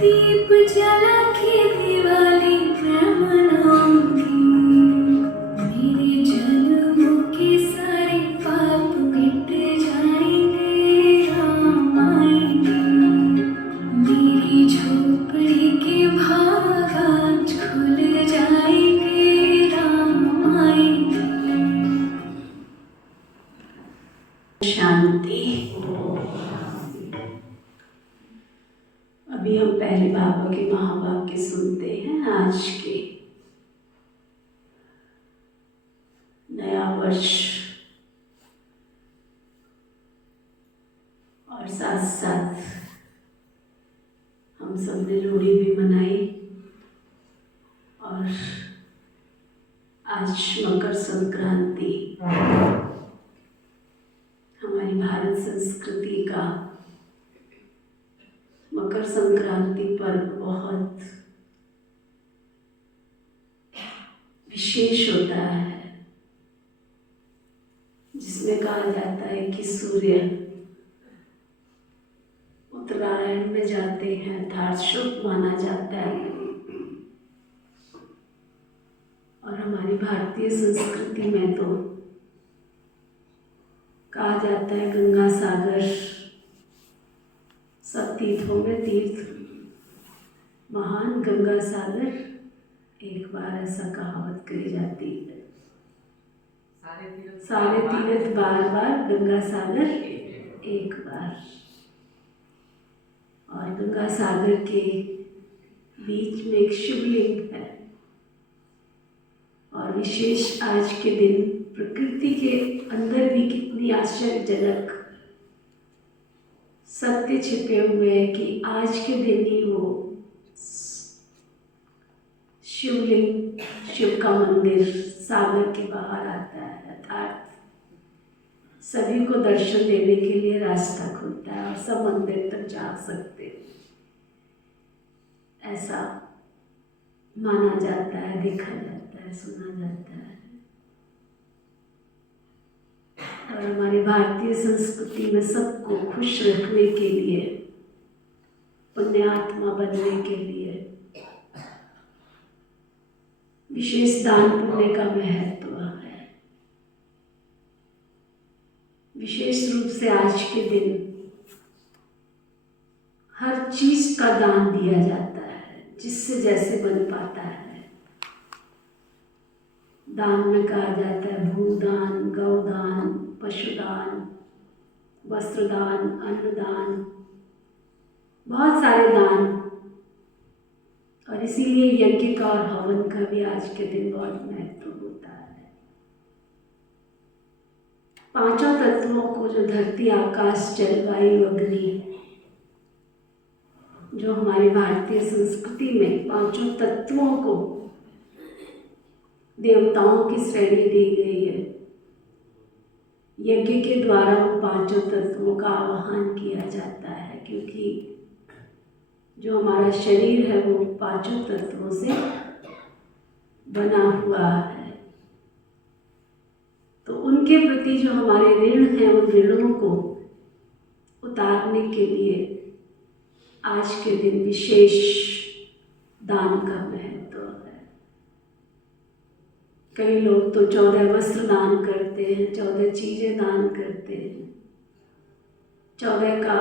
दीप जला के दिवाली मनाऊंगी। मेरे जन्मों के सारे पाप मिट जाएंगे, राम आएंगे। मेरी झोपड़ी के भाग आज खुल जाएंगे, राम आएंगे। शांति। अभी हम पहले बाबा के महावाक्य सुनते हैं। आज के नया वर्ष और साथ साथ हम सबने लोहड़ी भी मनाई और आज मकर संक्रांति हमारी भारत संस्कृति का मकर संक्रांति पर्व बहुत विशेष होता है, जिसमें कहा जाता है कि सूर्य उत्तरायण में जाते हैं अर्थात शुभ माना जाता है। और हमारी भारतीय संस्कृति में तो कहा जाता है गंगा सागर सब तीर्थों में तीर्थ महान गंगा सागर, एक बार ऐसा कहावत कही जाती है। सारे तीर्थ बार बार, गंगा सागर एक बार। और गंगा सागर के बीच में एक शिवलिंग है। और विशेष आज के दिन प्रकृति के अंदर भी कितनी आश्चर्यजनक सत्य छिपे हुए हैं कि आज के दिन ही वो शिवलिंग, शिव का मंदिर सागर के बाहर आता है, अर्थात सभी को दर्शन देने के लिए रास्ता खुलता है और सब मंदिर तक जा सकते हैं, ऐसा माना जाता है, देखा जाता है, सुना जाता है। और हमारी भारतीय संस्कृति में सबको खुश रखने के लिए, पुण्यात्मा बनने के लिए विशेष दान पुण्य का महत्व है। विशेष रूप से आज के दिन हर चीज का दान दिया जाता है, जिससे जैसे बन पाता है। दान में कहा जाता है भूदान, गौदान, पशुदान, वस्त्रदान, अन्नदान, बहुत सारे दान। और इसीलिए यज्ञ का और हवन का भी आज के दिन बहुत महत्व होता है। पांचों तत्वों को, जो धरती, आकाश, जल, वायु, अग्नि, जो हमारी भारतीय संस्कृति में पांचों तत्वों को देवताओं की श्रेणी दी गई है। यज्ञ के द्वारा उन पांचों तत्वों का आवाहन किया जाता है, क्योंकि जो हमारा शरीर है वो पांचों तत्वों से बना हुआ है। तो उनके प्रति जो हमारे ऋण हैं, उन ऋणों को उतारने के लिए आज के दिन विशेष दान का महत्व है। कई लोग तो 14 वस्त्र दान करते हैं, 14 चीजें दान करते हैं, 14 का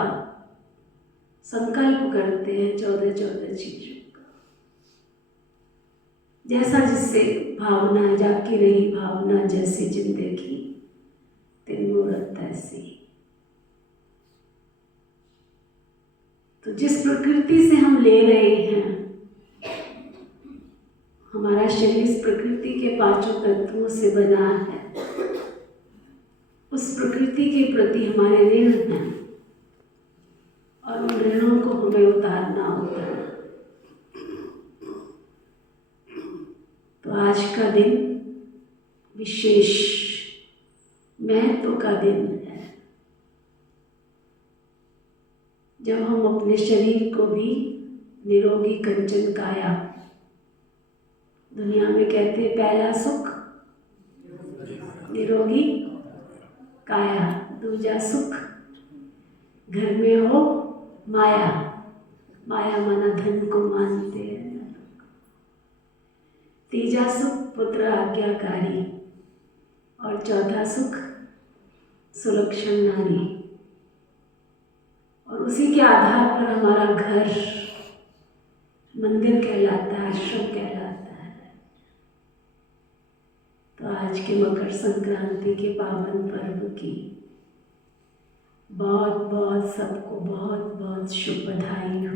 संकल्प करते हैं, 14 चीजों का। जैसा जिससे भावना, जाकी रही भावना, जैसी जिंदगी तेरी मूरत तैसी। तो जिस प्रकृति से हम ले रहे हैं, हमारा शरीर इस प्रकृति के पांचों तत्वों से बना है। उस प्रकृति के प्रति हमारे ऋण हैं और उन ऋणों को हमें उतारना होता है। तो आज का दिन विशेष महत्व का दिन है, जब हम अपने शरीर को भी निरोगी कंचन काया, दुनिया में कहते हैं पहला सुख निरोगी काया, दूजा सुख घर में हो माया, माया मना धन को मानते हैं। तीजा सुख पुत्र आज्ञाकारी और चौथा सुख सुलक्षण नारी। और उसी के आधार पर हमारा घर मंदिर कहलाता है, आश्रम कहलाता है। तो आज के मकर संक्रांति के पावन पर्व की बहुत बहुत सबको बहुत बहुत शुभ बधाई हो।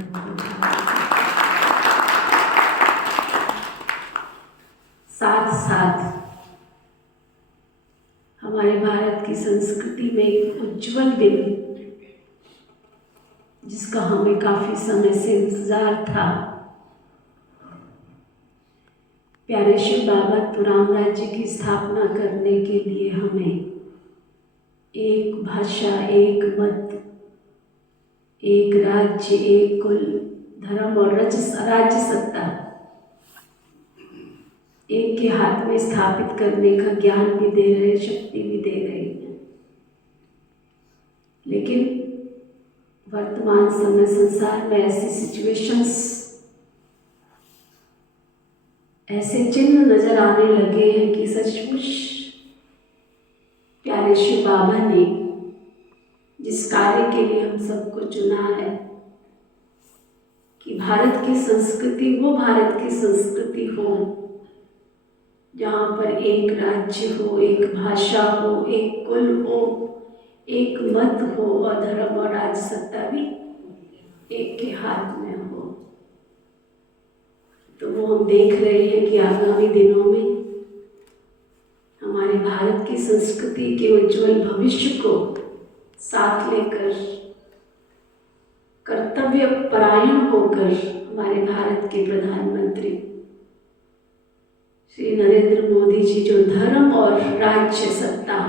साथ साथ हमारे भारत की संस्कृति में एक उज्जवल दिन, जिसका हमें काफी समय से इंतजार था, प्यारे शिव बाबा तुराम राज्य की स्थापना करने के लिए हमें एक भाषा, एक मत, एक राज्य, एक कुल, धर्म और राज्य सत्ता एक के हाथ में स्थापित करने का ज्ञान भी दे रहे, शक्ति भी दे रहे हैं। लेकिन वर्तमान समय संसार में ऐसी सिचुएशंस, ऐसे चिन्ह नजर आने लगे हैं कि सचमुच प्यारे शिव बाबा ने जिस कार्य के लिए हम सबको चुना है कि भारत की संस्कृति वो भारत की संस्कृति हो जहाँ पर एक राज्य हो, एक भाषा हो, एक कुल हो, एक मत हो और धर्म और राज सत्ता भी एक के हाथ में हो। तो वो हम देख रहे हैं कि आगामी दिनों में हमारे भारत की संस्कृति के उज्जवल भविष्य को साथ लेकर कर्तव्य परायण होकर हमारे भारत के प्रधानमंत्री श्री नरेंद्र मोदी जी जो धर्म और राज्य सत्ता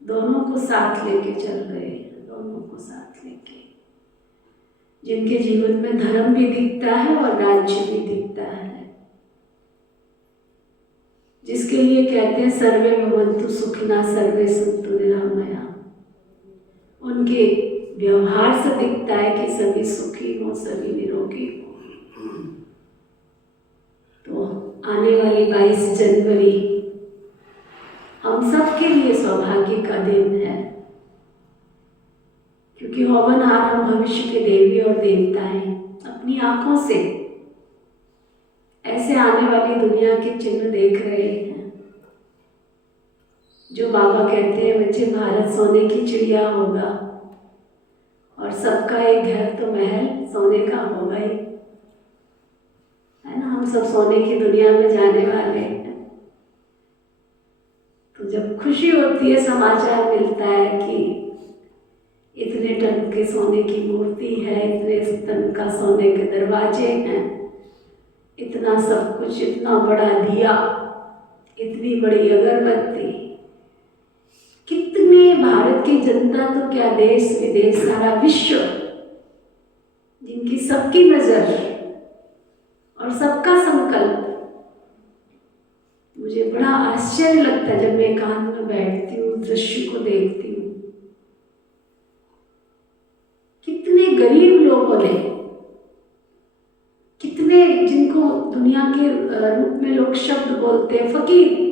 दोनों को साथ लेके चल रहे हैं, दोनों को साथ लेके, जिनके जीवन में धर्म भी दिखता है और राज्य भी दिखता है, जिसके लिए कहते हैं सर्वे भवन्तु सुखिनः सर्वे सन्तु निरामया। उनके व्यवहार से दिखता है कि सभी सुखी हो, सभी निरोगी हो। तो आने वाली 22 जनवरी हम सब के लिए सौभाग्य का दिन है, क्योंकि हवनहार हम भविष्य के देवी और देवता हैं। अपनी आंखों से ऐसे आने वाली दुनिया के चिन्ह देख रहे हैं जो बाबा कहते हैं बच्चे भारत सोने की चिड़िया होगा और सबका एक घर तो महल सोने का होगा ही, है ना। हम सब सोने की दुनिया में जाने वाले हैं। तो जब खुशी होती है, समाचार मिलता है कि इतने टन के सोने की मूर्ति है, इतने टन का सोने के दरवाजे हैं, इतना सब कुछ, इतना बड़ा दिया, इतनी बड़ी अगरबत्ती, कितने भारत की जनता तो क्या देश विदेश सारा विश्व, जिनकी सबकी नजर और सबका संकल्प। मुझे बड़ा आश्चर्य लगता है जब मैं एकांत में बैठती हूँ, दृश्य को देखती हूँ। कितने गरीब लोगों ने, कितने जिनको दुनिया के रूप में लोग शब्द बोलते हैं फकीर,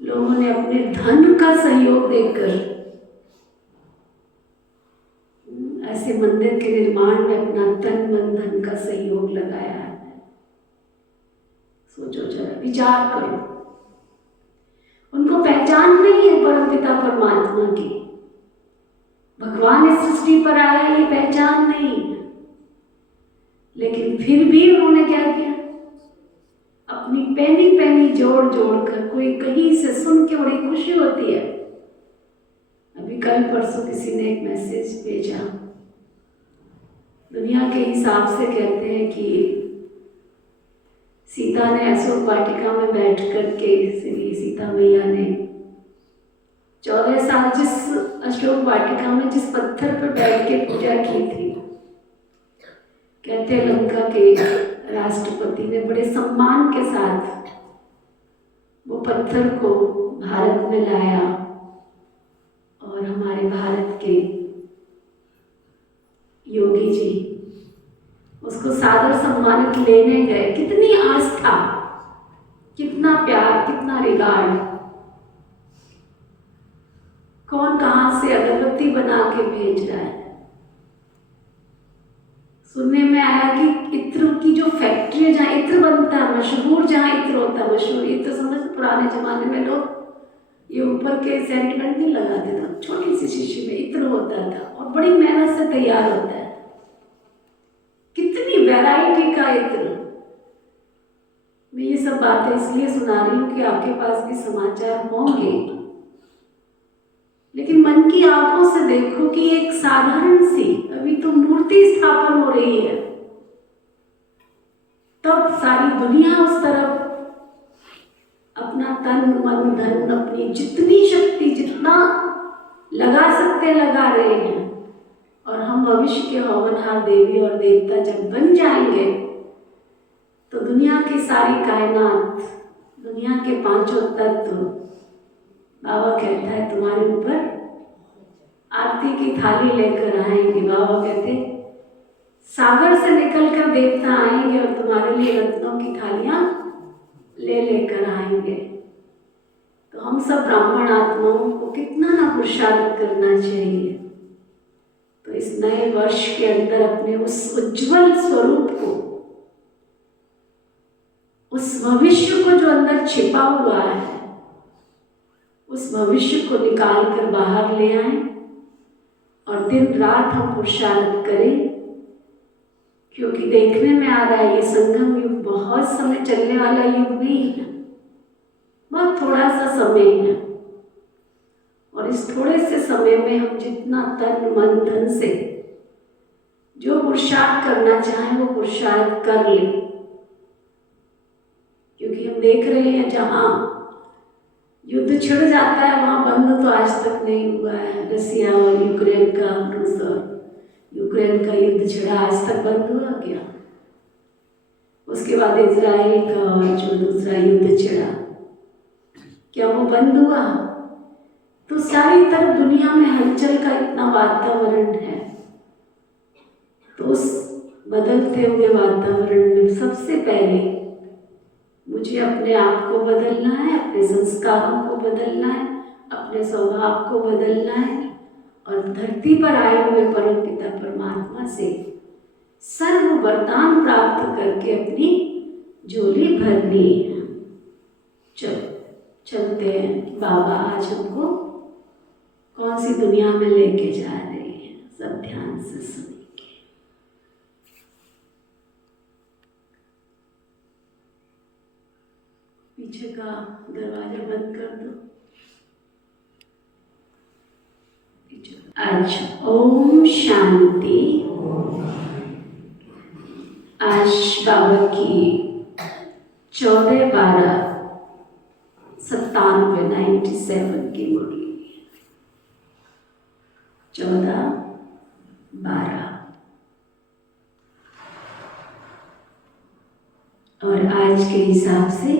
लोगों ने अपने धन का सहयोग देकर ऐसे मंदिर के निर्माण में अपना तन मन धन का सहयोग लगाया है। सोचो जरा, विचार करो। उनको पहचान नहीं है परमपिता परमात्मा की, भगवान इस सृष्टि पर आया ये पहचान नहीं है, लेकिन फिर भी उन्होंने क्या किया, अपनी पैनी पैनी जोड़ जोड़ कर, कोई कहीं से सुन के बड़ी खुशी होती है। अभी कल परसों किसी ने एक मैसेज भेजा, दुनिया के हिसाब से कहते हैं कि सीता ने अशोक वाटिका में बैठ कर के, श्री सीता मैया ने 14 साल जिस अशोक वाटिका में जिस पत्थर पर बैठ के पूजा की थी, कहते हैं लंका के राष्ट्रपति ने बड़े सम्मान के साथ वो पत्थर को भारत में लाया और हमारे भारत के योगी उसको सादर सम्मानित लेने गए। कितनी आस्था, कितना प्यार, कितना रिगार्ड। कौन कहां से अगरबत्ती बना के भेज रहा है। सुनने में आया कि इत्र की जो फैक्ट्री है, जहाँ इत्र बनता है, मशहूर जहाँ इत्र होता है, मशहूर इत्र समझ, पुराने जमाने में लोग ये ऊपर के सेंटिमेंट नहीं लगाते थे, छोटी सी शीशी में इत्र होता था और बड़ी मेहनत से तैयार होता है। कितनी वैरायटी का इत्र। मैं ये सब बातें इसलिए सुना रही हूँ कि आपके पास भी समाचार होंगे, लेकिन मन की आंखों से देखो कि एक साधारण सी अभी तो मूर्ति स्थापन हो रही है, तब सारी दुनिया उस तरफ अपना तन मन धन, अपनी जितनी शक्ति, जितना लगा सकते लगा रहे हैं। और हम भविष्य के हवनहार देवी और देवता जब बन जाएंगे तो दुनिया की सारी कायनात, दुनिया के पांचों तत्व, बाबा कहता है तुम्हारे ऊपर आरती की थाली लेकर आएंगे। बाबा कहते सागर से निकलकर देवता आएंगे और तुम्हारे लिए रत्नों की थालियां ले लेकर आएंगे। तो हम सब ब्राह्मण आत्माओं को कितना ना पुरुषार्थ करना चाहिए। तो इस नए वर्ष के अंदर अपने उस उज्जवल स्वरूप को, उस भविष्य को जो अंदर छिपा हुआ है, उस भविष्य को निकाल कर बाहर ले आए और दिन रात हम पुरुषार्थ करें। क्योंकि देखने में आ रहा है ये संगम युग बहुत समय चलने वाला युग नहीं है, बहुत थोड़ा सा समय है। और इस थोड़े से समय में हम जितना तन मन धन से जो पुरुषार्थ करना चाहें वो पुरुषार्थ कर ले। क्योंकि हम देख रहे हैं जहाँ युद्ध छिड़ जाता है वहाँ बंद तो आज तक नहीं हुआ है। रसिया और यूक्रेन का, रूस और यूक्रेन का युद्ध छिड़ा, आज तक बंद हुआ क्या? उसके बाद इजराइल का और जो दूसरा युद्ध छिड़ा, क्या वो बंद हुआ? तो सारी तरफ दुनिया में हलचल का इतना वातावरण है। तो उस बदलते हुए वातावरण में सबसे पहले मुझे अपने आप को बदलना है, अपने संस्कारों को बदलना है, अपने स्वभाव को बदलना है और धरती पर आए हुए परमपिता परमात्मा से सर्व वरदान प्राप्त करके अपनी झोली भरनी है। चलते हैं। बाबा आज हमको कौन सी दुनिया में लेके जा रहे हैं, सब ध्यान से सुनेंगे। पीछे का दरवाजा बंद कर दो। आज ओम शांति। आज बाबा की 14/12/97 की मुरली, 14/12। और आज के हिसाब से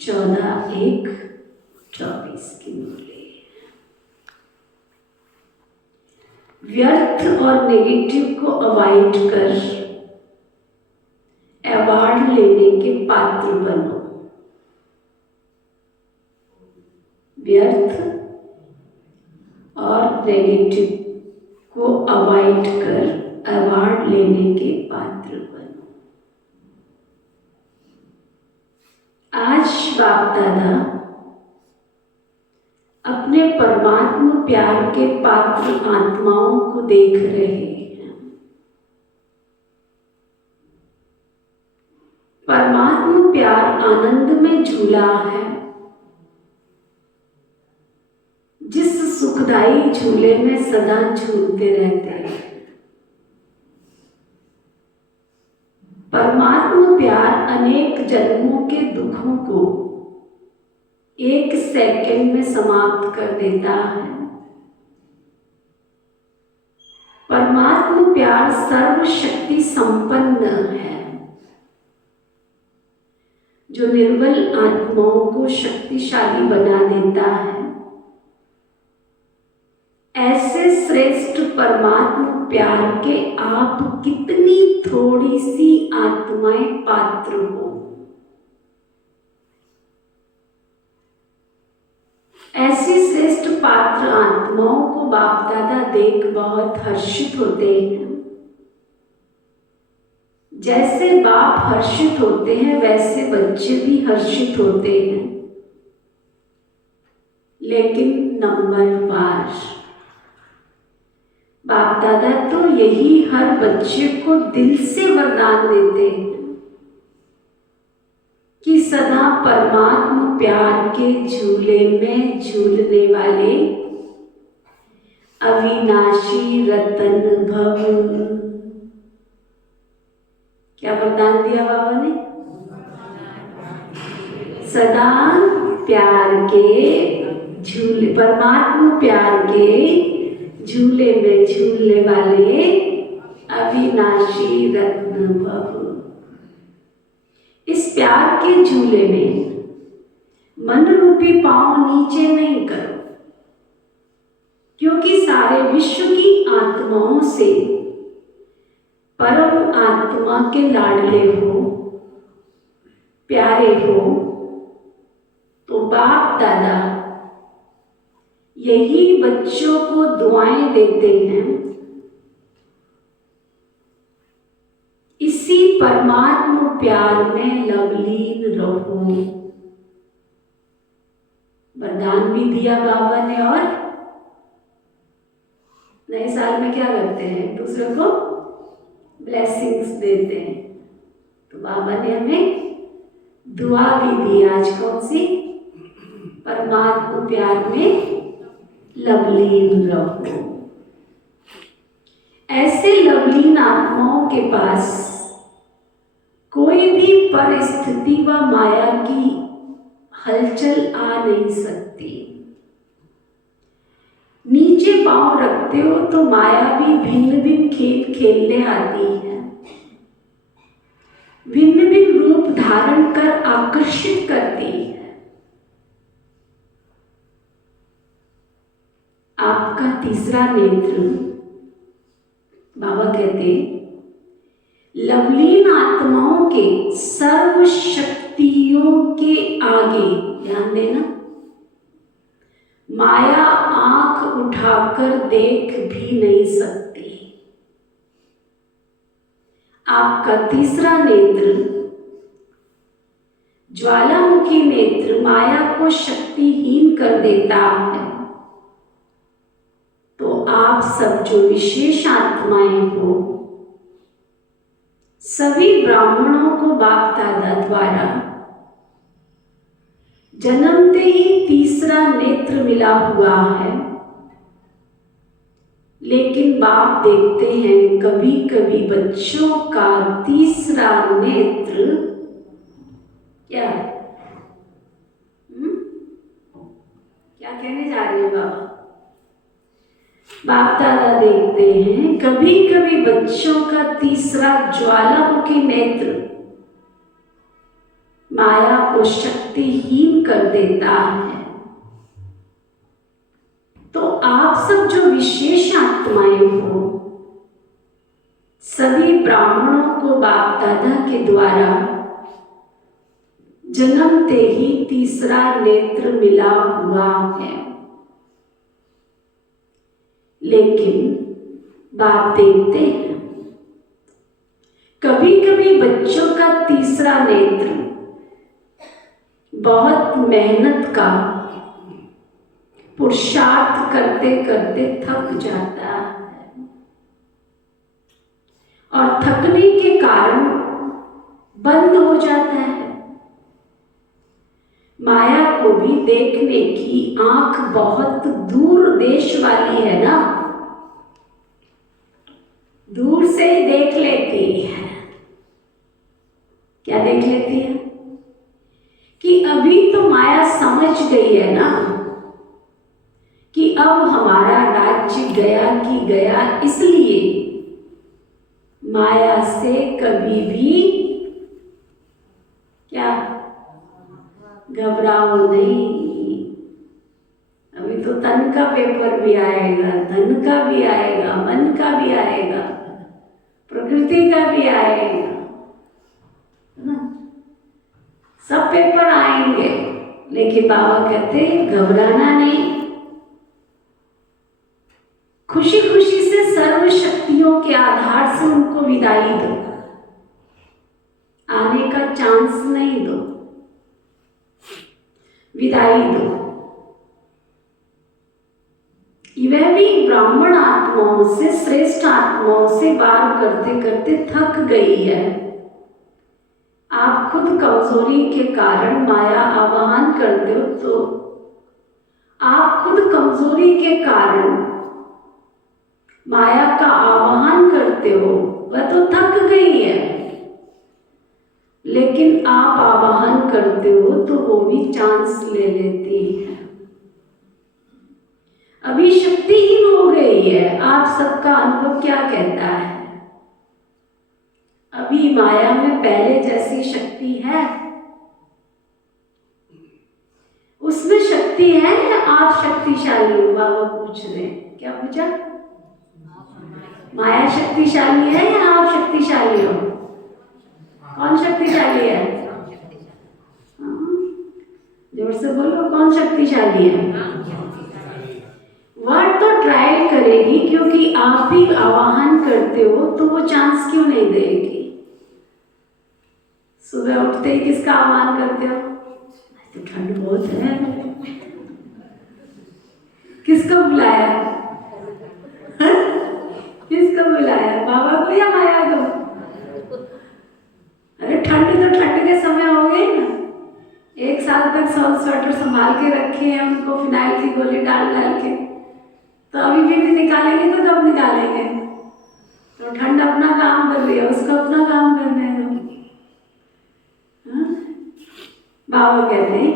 14/1/24 की मुरली। व्यर्थ और नेगेटिव को अवॉइड कर अवार्ड लेने के पात्र बनो। व्यर्थ और नेगेटिव को अवॉइड कर अवार्ड लेने के पात्र बनो। आज बाप दादा अपने परमात्मा प्यार के पात्र आत्माओं को देख रहे हैं। परमात्मा प्यार आनंद में झूला है। जिस सुखदाई झूले में सदा झूलते रहते हैं। परमात्मा प्यार अनेक जन्मों के दुखों को 1 सेकंड में समाप्त कर देता है। परमात्मा प्यार सर्वशक्ति संपन्न है, जो निर्बल आत्माओं को शक्तिशाली बना देता है। ऐसे श्रेष्ठ परमात्मा प्यार के आप कितनी थोड़ी सी आत्माएं पात्र हो। ऐसी श्रेष्ठ पात्र आत्माओं को बाप दादा देख बहुत हर्षित होते हैं। जैसे बाप हर्षित होते हैं वैसे बच्चे भी हर्षित होते हैं, लेकिन नंबरवार। बाप दादा तो यही हर बच्चे को दिल से वरदान देते हैं कि सदा परमात्मा प्यार के झूले में झूलने वाले अविनाशी रतन भव। क्या वरदान दिया बाबा ने? सदा प्यार के झूले, परमात्मा प्यार के झूले में झूलने वाले अविनाशी रत्न भव। इस प्यार के झूले में मन रूपी पांव नीचे नहीं करो, क्योंकि सारे विश्व की आत्माओं से परम आत्मा के लाडले हो, प्यारे हो, तो बाप दादा यही बच्चों को दुआएं देते हैं। इसी परमात्मा प्यार में लवलीन रहो। वरदान भी दिया बाबा ने, और नए साल में क्या करते हैं? दूसरों को ब्लेसिंग्स देते हैं। तो बाबा ने हमें दुआ भी दी आज। कौन सी? परमात्मा प्यार में लवलीन रहो। ऐसे लवलीन आत्माओं के पास कोई भी परिस्थिति व माया की हलचल आ नहीं सकती। नीचे पांव रखते हो तो माया भी भिन्न भिन्न खेल खेलने आती है, भिन्न भिन्न रूप धारण कर आकर्षित करती है। आपका तीसरा नेत्र, बाबा कहते, लवलीन आत्माओं के सर्व शक्तियों के आगे, ध्यान देना, माया आंख उठाकर देख भी नहीं सकती। आपका तीसरा नेत्र, ज्वालामुखी नेत्र, माया को शक्तिहीन कर देता है। तो आप सब जो विशेष आत्माएं हो, सभी ब्राह्मणों को बाप दादा द्वारा जन्मते ही तीसरा नेत्र मिला हुआ है। लेकिन बाप देखते हैं कभी कभी बच्चों का तीसरा नेत्र क्या क्या कहने जा रही है बाबा? बाप दादा देखते हैं कभी कभी बच्चों का तीसरा ज्वालामुखी नेत्र माया को शक्तिहीन कर देता है। तो आप सब जो विशेष आत्माएं हो, सभी ब्राह्मणों को बाप दादा के द्वारा जन्मते ही तीसरा नेत्र मिला हुआ है। लेकिन बाप देखते हैं कभी कभी बच्चों का तीसरा नेत्र बहुत मेहनत का पुरुषार्थ करते करते थक जाता है, और थकने के कारण बंद हो जाता है। माया को भी देखने की आंख बहुत दूर देश वाली है ना, दूर से ही देख लेती है। क्या देख लेती है? कि अभी तो माया समझ गई है ना कि अब हमारा राज्य गया कि गया, इसलिए माया से कभी भी क्या घबराओ नहीं। अभी तो तन का पेपर भी आएगा, धन का भी आएगा, मन का भी आएगा, प्रकृति का भी आएगा, है ना? सब पेपर आएंगे, लेकिन बाबा कहते हैं घबराना नहीं, खुशी खुशी से सर्व शक्तियों के आधार से उनको विदाई दो, आने का चांस नहीं दो, विदाई दो। वह भी ब्राह्मण आत्माओं से, श्रेष्ठ आत्माओं से बात करते करते थक गई है। आप खुद कमजोरी के कारण माया आवाहन करते हो, तो आप खुद कमजोरी के कारण माया का आवाहन करते हो, वह तो थक गई है, लेकिन आप आवाहन करते हो तो वो भी चांस ले लेती है। अभी शक्तिहीन हो गई है। आप सबका अनुभव क्या कहता है? अभी माया में पहले जैसी शक्ति है? उसमें शक्ति है या आप शक्तिशाली हो? बाबा पूछ रहे हैं। क्या पूछा? माया शक्तिशाली है या आप शक्तिशाली हो? कौन शक्तिशाली है? जोर से बोलो, कौन शक्तिशाली है? वह तो ट्राई करेगी, क्योंकि आप भी आवाहन करते हो, तो वो चांस क्यों नहीं देगी? सुबह उठते ही किसका आह्वान करते हो? तो ठंड बहुत है, किसको बुलाया? किसको बुलाया? बाबा को या माया को? अरे ठंड तो ठंड के समय हो गई ना। 1 साल तक सॉल स्वेटर संभाल के रखे हैं उनको, फिनाइल की गोली डाल डाल के, तो अभी भी निकालेंगे तो कब निकालेंगे? तो ठंड अपना काम कर रही है, उसको अपना काम करने दो। बाबा कहते हैं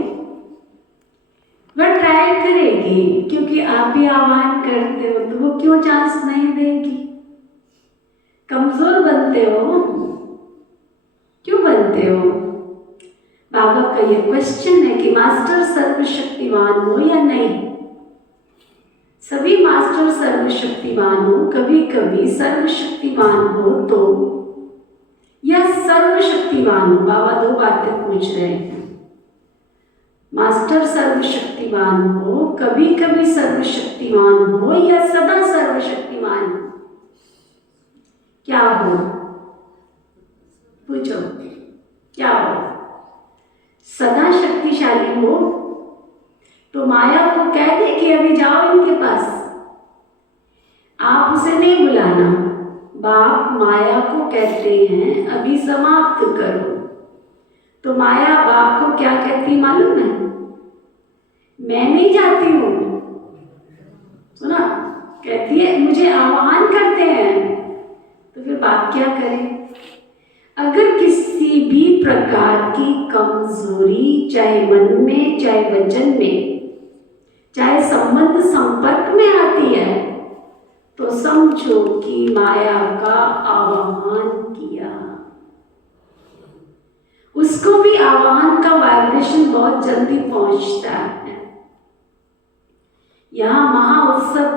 वह ट्राई करेगी, क्योंकि आप भी आह्वान करते हो, तो वो क्यों चांस नहीं देगी? कमजोर बनते हो, क्यों बनते हो? बाबा का ये क्वेश्चन है कि मास्टर सर्वशक्तिमान हो या नहीं? सभी मास्टर सर्वशक्तिमान हो, कभी कभी सर्वशक्तिमान हो तो, या सर्वशक्तिमान हो? बाबा 2 बातें पूछ रहे हैं। मास्टर सर्वशक्तिमान हो, कभी कभी सर्वशक्तिमान हो, या सदा सर्वशक्तिमान हो? क्या हो? पूछो, क्या हो? सदा शक्तिशाली हो तो माया को कह दे कि अभी जाओ इनके पास, आप उसे नहीं बुलाना। बाप माया को कहते हैं अभी समाप्त करो, तो माया बाप को क्या कहती मालूम है? मैं नहीं जाती हूँ। सुना? कहती है मुझे आह्वान करते हैं, तो फिर बाप क्या करे? अगर किसी भी प्रकार की कमजोरी, चाहे मन में, चाहे वचन में, चाहे संबंध संपर्क में आती है, तो समझो कि माया का आह्वान किया। उसको भी आह्वान का वाइब्रेशन बहुत जल्दी पहुंचता है। यहाँ महाउत्सव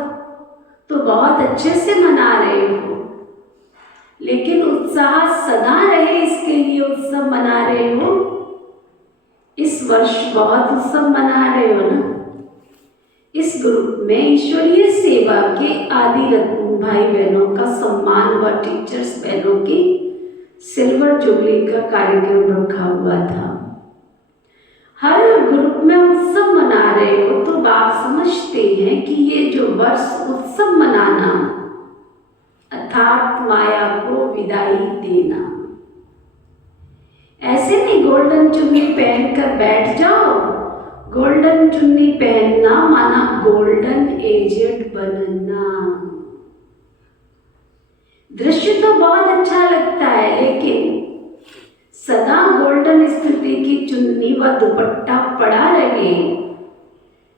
तो बहुत अच्छे से मना रहे हो, लेकिन उत्साह सदा रहे इसके लिए उत्सव मना रहे हो। इस वर्ष बहुत उत्सव मना रहे हो ना। इस ग्रुप में ईश्वरीय सेवा के आदि रत्न भाई बहनों का सम्मान व टीचर्स बहनों की सिल्वर जुबली का कार्यक्रम रखा हुआ था। हर ग्रुप में उत्सव मना रहे हो, तो बाप समझते हैं कि ये जो वर्ष उत्सव मनाना अर्थात माया को विदाई देना, ऐसे नहीं गोल्डन चुन्नी पहनकर बैठ जाओ। गोल्डन चुन्नी पहनना माना गोल्डन एजेड बनना। दृश्य तो बहुत अच्छा लगता है, लेकिन सदा गोल्डन स्थिति की चुन्नी व दुपट्टा पड़ा रहे,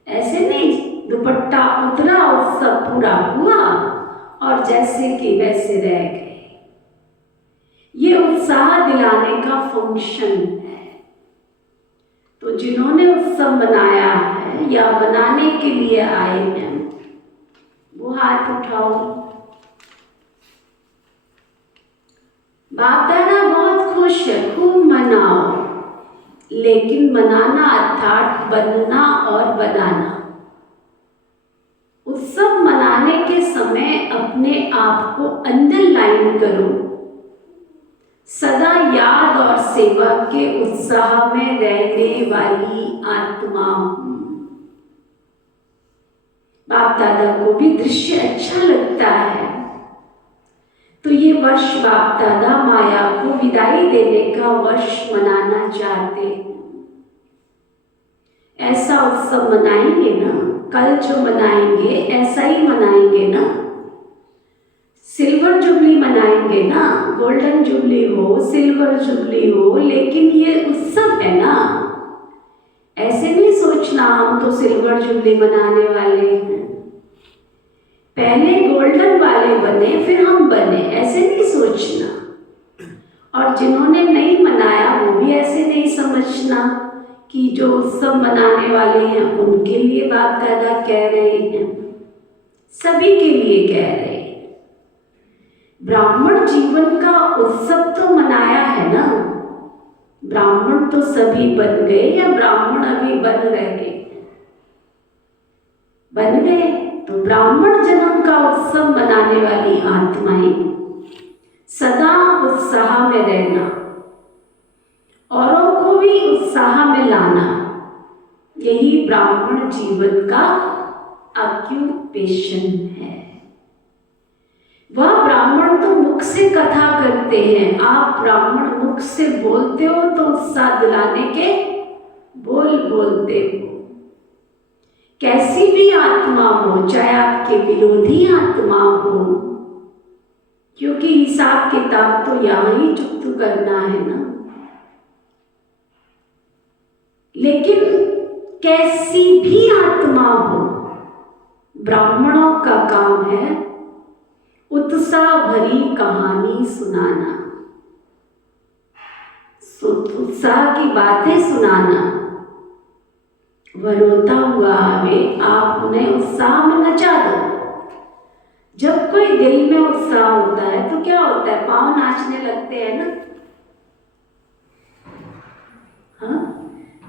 ऐसे नहीं दुपट्टा उतरा, उत्सव पूरा हुआ और जैसे कि वैसे रह गए। ये उत्साह दिलाने का फंक्शन है। तो जिन्होंने उत्सव मनाया है या बनाने के लिए आए हैं, वो हाथ उठाओ। बाप दादा बहुत खुश है, खूब मनाओ, लेकिन मनाना अर्थात बनना और बनाना। उत्सव मनाने के समय अपने आप को अंडरलाइन करो, सदा याद और सेवा के उत्साह में रहने वाली आत्मा हूं। बाप दादा को भी दृश्य अच्छा लगता है, तो ये वर्ष बाप दादा माया को विदाई देने का वर्ष मनाना चाहते हैं। ऐसा उत्सव मनाएंगे ना, कल जो मनाएंगे ऐसा ही मनाएंगे ना। सिल्वर जुबली मनाएंगे ना, गोल्डन जुबली हो, सिल्वर जुबली हो, लेकिन ये उत्सव है ना। ऐसे नहीं सोचना हम तो सिल्वर जुबली मनाने वाले हैं, पहले गोल्डन वाले बने फिर हम बने, ऐसे नहीं सोचना। और जिन्होंने नहीं मनाया वो भी ऐसे नहीं समझना कि जो उत्सव मनाने वाले हैं उनके लिए बाप दादा कह रहे हैं, सभी के लिए कह रहे हैं। ब्राह्मण जीवन का उत्सव तो मनाया है ना। ब्राह्मण तो सभी बन गए या ब्राह्मण अभी बन रहे? बन गए। तो ब्राह्मण जन्म का उत्सव मनाने वाली आत्माएं सदा उत्साह में रहना, औरों को भी उत्साह में लाना, यही ब्राह्मण जीवन का ऑक्यूपेशन है। वह ब्राह्मण तो मुख से कथा करते हैं, आप ब्राह्मण मुख से बोलते हो तो उत्साह दिलाने के बोल बोलते हो। कैसी भी आत्मा हो, चाहे आपके विरोधी आत्मा हो, क्योंकि हिसाब किताब तो यहाँ ही चुकता करना है ना। लेकिन कैसी भी आत्मा हो, ब्राह्मणों का काम है उत्साह भरी कहानी सुनाना, उत्साह की बातें सुनाना। वह रोता हुआ आवे, आप उन्हें उत्साह में नचा दो। जब कोई दिल में उत्साह होता है तो क्या होता है, पांव नाचने लगते हैं ना। हाँ,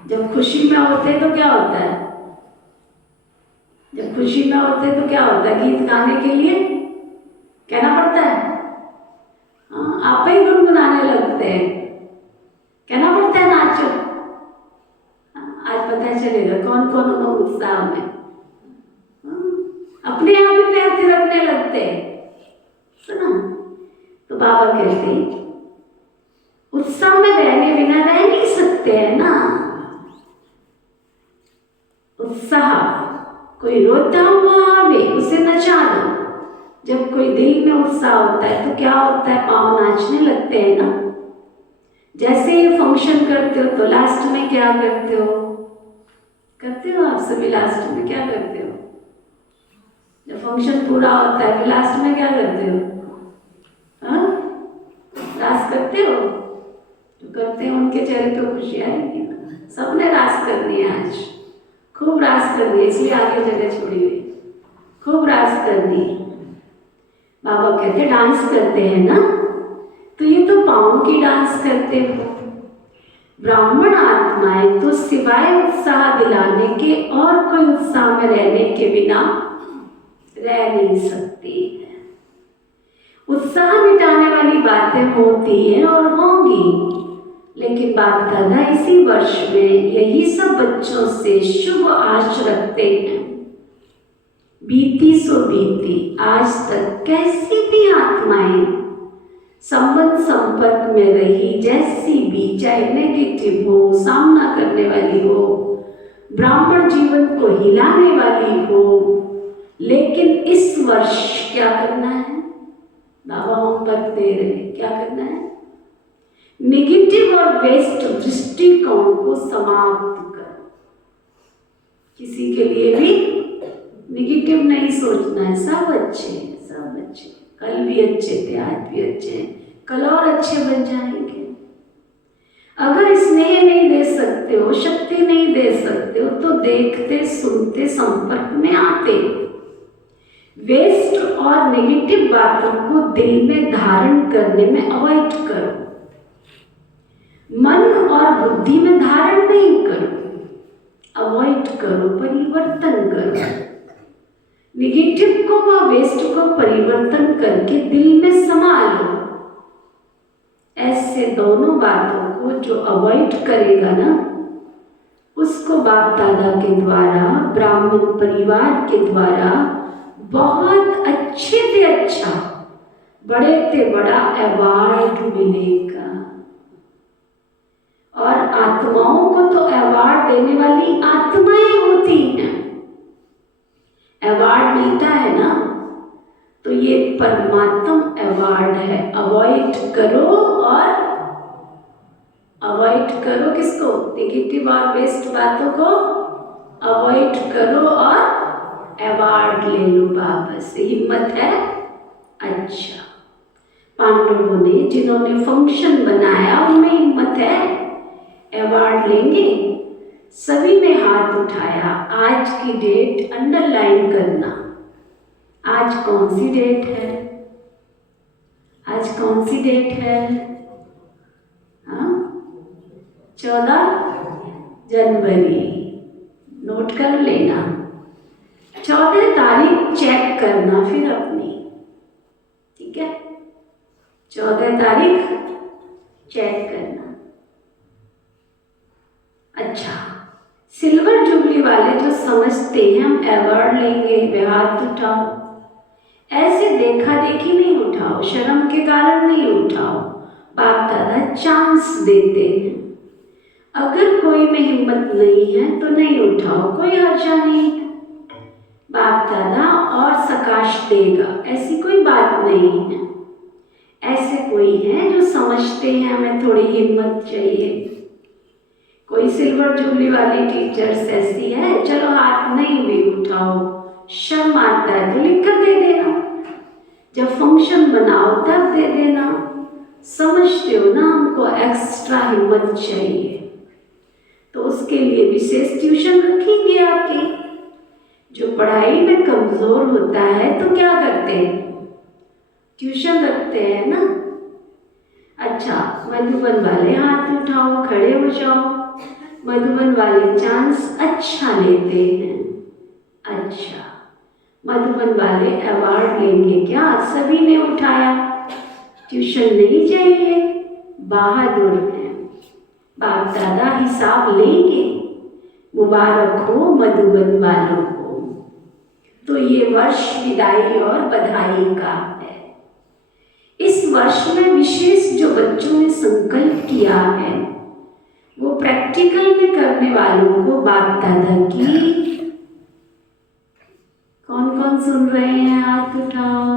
जब खुशी में होते हैं तो क्या होता है, जब खुशी में होते हैं तो क्या होता है, गीत गाने के लिए कहना पड़ता है। हाँ, आप ही गुनगुनाने लगते हैं, कहना पड़ता है नाचो। आज पता चलेगा कौन कौन हो उत्साह में। अपने आप ही पैर थिरकने लगते हैं, सुना। तो बाबा कहते उत्साह में रहने बिना रह नहीं सकते हैं ना। उत्साह, कोई रोता हुआ आवे उसे नचा दो। जब कोई दिल में उत्साह होता है तो क्या होता है, पांव नाचने लगते हैं ना। जैसे ये फंक्शन करते हो तो लास्ट में क्या करते हो, करते हो आप सभी लास्ट में क्या करते हो, जब फंक्शन पूरा होता है तो लास्ट में क्या करते हो, हाँ, रास करते हो। जो करते हैं उनके चेहरे पे खुशी आएगी ना। सबने रास करनी है, आज खूब रास करनी है, इसलिए आगे जगह छोड़ी हुई, खूब रास करनी है। बाबा कहते डांस करते हैं ना, तो ये तो पाँव की डांस करते हो। ब्राह्मण आत्माएं तो सिवाय उत्साह दिलाने के और कोई उत्साह में रहने के बिना रह नहीं सकती है। उत्साह मिटाने वाली बातें होती हैं और होंगी, लेकिन बाप दादा इसी वर्ष में यही सब बच्चों से शुभ आश रखते हैं। बीती सो बीती, आज तक कैसी भी आत्माएं संबंध संपर्क में रही, जैसी भी, चाहे नेगेटिव हो, सामना करने वाली हो, ब्राह्मण जीवन को हिलाने वाली हो, लेकिन इस वर्ष क्या करना है, बाबा होमवर्क दे रहे हैं, क्या करना है, नेगेटिव और वेस्ट दृष्टिकोण को समाप्त करो। किसी के लिए भी नेगेटिव नहीं सोचना है। सब अच्छे हैं, सब अच्छे, कल भी अच्छे थे, आज भी अच्छे हैं, कल और अच्छे बन जाएंगे। अगर स्नेह नहीं दे सकते हो, शक्ति नहीं दे सकते हो, तो देखते सुनते संपर्क में आते, वेस्ट और नेगेटिव बातों को दिल में धारण करने में अवॉइड करो। मन और बुद्धि में धारण नहीं करो, अवॉइड करो, परिवर्तन करो। नेगेटिव को व वेस्ट को परिवर्तन करके दिल में समा लो। ऐसे दोनों बातों को जो अवॉइड करेगा ना, उसको बाप दादा के द्वारा, ब्राह्मण परिवार के द्वारा बहुत अच्छे से अच्छा, बड़े से बड़ा अवार्ड मिलेगा। और आत्माओं को तो अवार्ड देने वाली आत्माएं होती हैं। अवार्ड मिलता है ना, तो ये परमात्म अवार्ड है। अवॉइड करो, और अवॉइड करो किसको? नेगेटिव और वेस्ट बातों को अवॉइड करो और अवार्ड ले लो वापस से। हिम्मत है? अच्छा, पांडवों ने जिन्होंने फंक्शन बनाया उनमें हिम्मत है, अवार्ड लेंगे। सभी ने हाथ उठाया। आज की डेट अंडरलाइन करना। आज कौन सी डेट है? आज कौन सी डेट है? 14 जनवरी। नोट कर लेना। 14 तारीख चेक करना फिर अपनी, ठीक है? 14 तारीख चेक करना। अच्छा, सिल्वर जुबली वाले जो समझते हैं हम अवार्ड लेंगे, वे हाथ उठाओ। ऐसे देखा देखी नहीं उठाओ, शर्म के कारण नहीं उठाओ। बाप दादा चांस देते हैं। अगर कोई में हिम्मत नहीं है तो नहीं उठाओ, कोई हर्जा नहीं। बाप दादा और सकाश देगा, ऐसी कोई बात नहीं है। ऐसे कोई है जो समझते हैं हमें थोड़ी हिम्मत चाहिए। कोई सिल्वर जुबली वाली टीचर्स ऐसी है, चलो हाथ नहीं भी उठाओ, शर्म आता है तो लिख कर दे देना, जब फंक्शन बनाओ तब दे देना। समझते हो ना, हमको एक्स्ट्रा हिम्मत चाहिए, तो उसके लिए विशेष ट्यूशन रखेंगे आपकी। जो पढ़ाई में कमजोर होता है तो क्या करते हैं? ट्यूशन रखते हैं ना। अच्छा, मधुबन वाले हाथ उठाओ, खड़े हो जाओ। मधुबन वाले चांस अच्छा लेते हैं। अच्छा, मधुबन वाले अवार्ड लेंगे क्या? सभी ने उठाया। ट्यूशन नहीं चाहिए, बहादुर हैं। बाप दादा हिसाब लेंगे। मुबारक हो मधुबन वालों को। तो ये वर्ष विदाई और बधाई का है। इस वर्ष में विशेष जो बच्चों ने संकल्प किया है, वो प्रैक्टिकल में करने वालों को बाप दादा की, कौन कौन सुन रहे हैं हाथ उठाओ।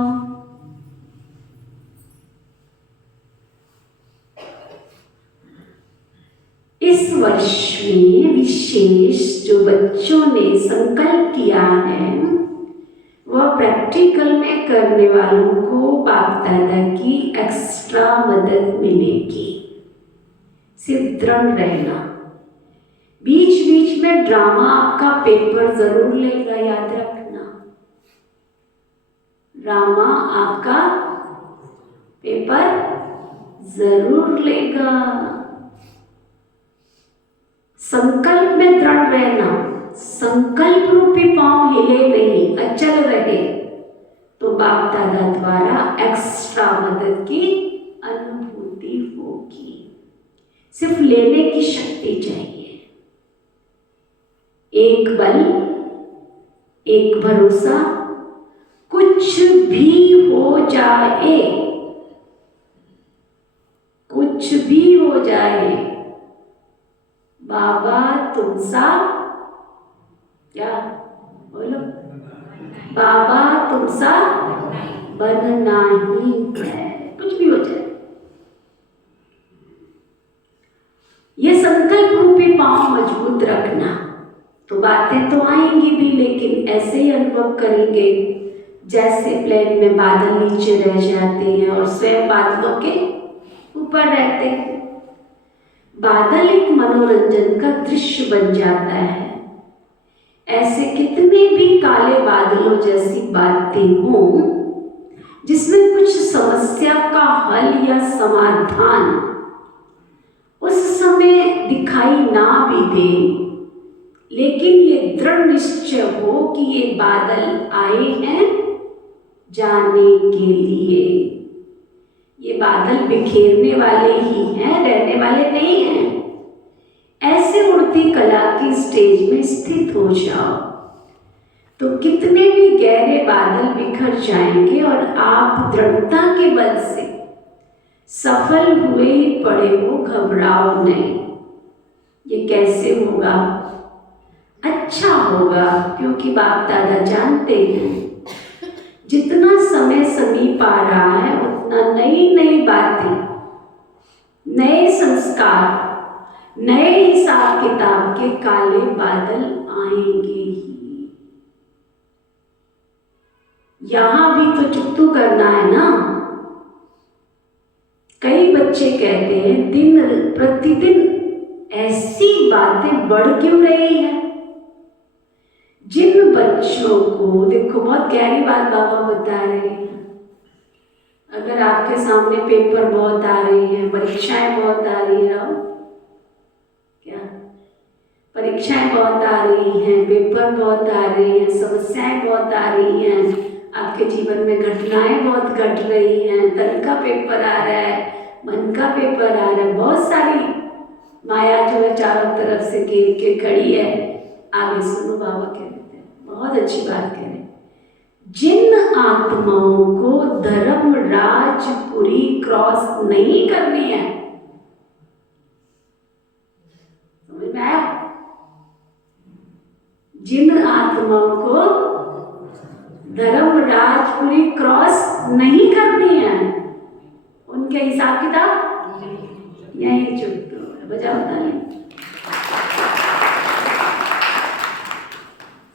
इस वर्ष में विशेष जो बच्चों ने संकल्प किया है, वह प्रैक्टिकल में करने वालों को बाप दादा की एक्स्ट्रा मदद मिलेगी। सिर्फ दृढ़ रहना। बीच बीच में ड्रामा आपका पेपर जरूर लेगा, याद रखना। ड्रामा आपका पेपर जरूर लेगा। संकल्प में दृढ़ रहना। संकल्प रूपी पांव हिले नहीं, अचल रहे, तो बाप दादा द्वारा एक्स्ट्रा मदद की अनुभूति होगी। सिर्फ लेने की शक्ति चाहिए। एक बल, एक भरोसा, कुछ भी हो जाए, कुछ भी हो जाए, बाबा तुमसा, क्या बोलो, बाबा तुमसा बनना ही है। कुछ भी हो जाए, ये संकल्प रूपी पांव मजबूत रखना। तो बातें तो आएंगी भी, लेकिन ऐसे ही अनुभव करेंगे जैसे प्लेन में बादल नीचे रह जाते हैं और स्वयं बादलों के ऊपर रहते हैं। बादल एक मनोरंजन का दृश्य बन जाता है। ऐसे कितने कितने भी काले बादलों जैसी बातें हों, जिसमें कुछ समस्या का हल या समाधान उस समय दिखाई ना भी दे, लेकिन ये दृढ़ निश्चय हो कि ये बादल आए हैं जाने के लिए। ये बादल बिखेरने वाले ही हैं, रहने वाले नहीं हैं। ऐसे उड़ती कला की स्टेज में स्थित हो जाओ तो कितने भी गहरे बादल बिखर जाएंगे और आप दृढ़ता के बल से सफल हुए ही पड़े हो। घबराओ नहीं। ये कैसे होगा? अच्छा होगा, क्योंकि बाप दादा जानते हैं जितना समय समीप आ रहा है उतना नई नई बातें, नए संस्कार, नए हिसाब किताब के काले बादल आएंगे ही। यहां भी तो चुकतू करना है ना। कई बच्चे कहते हैं दिन प्रतिदिन ऐसी बातें बढ़ क्यों रही है। जिन बच्चों को, देखो बहुत गहरी बात बाबा बता रहे हैं, अगर आपके सामने पेपर बहुत आ रही है, परीक्षाएं बहुत आ रही है, क्या परीक्षाएं बहुत आ रही हैं, पेपर बहुत आ रही हैं, समस्याएं बहुत आ रही हैं, आपके जीवन में घटनाएं बहुत घट रही हैं, तन का पेपर आ रहा है, मन का पेपर आ रहा है, बहुत सारी माया जो है चारों तरफ से घेर के खड़ी है। आगे सुनो, बाबा कह रहे थे, बहुत अच्छी बात कह रहे हैं। जिन आत्माओं को धर्म राजपुरी क्रॉस नहीं करनी है, समझ में आया? जिन आत्माओं को धर्म राजपुरी क्रॉस नहीं करनी है, उनके हिसाब किताब यही चुप है। बजा बता नहीं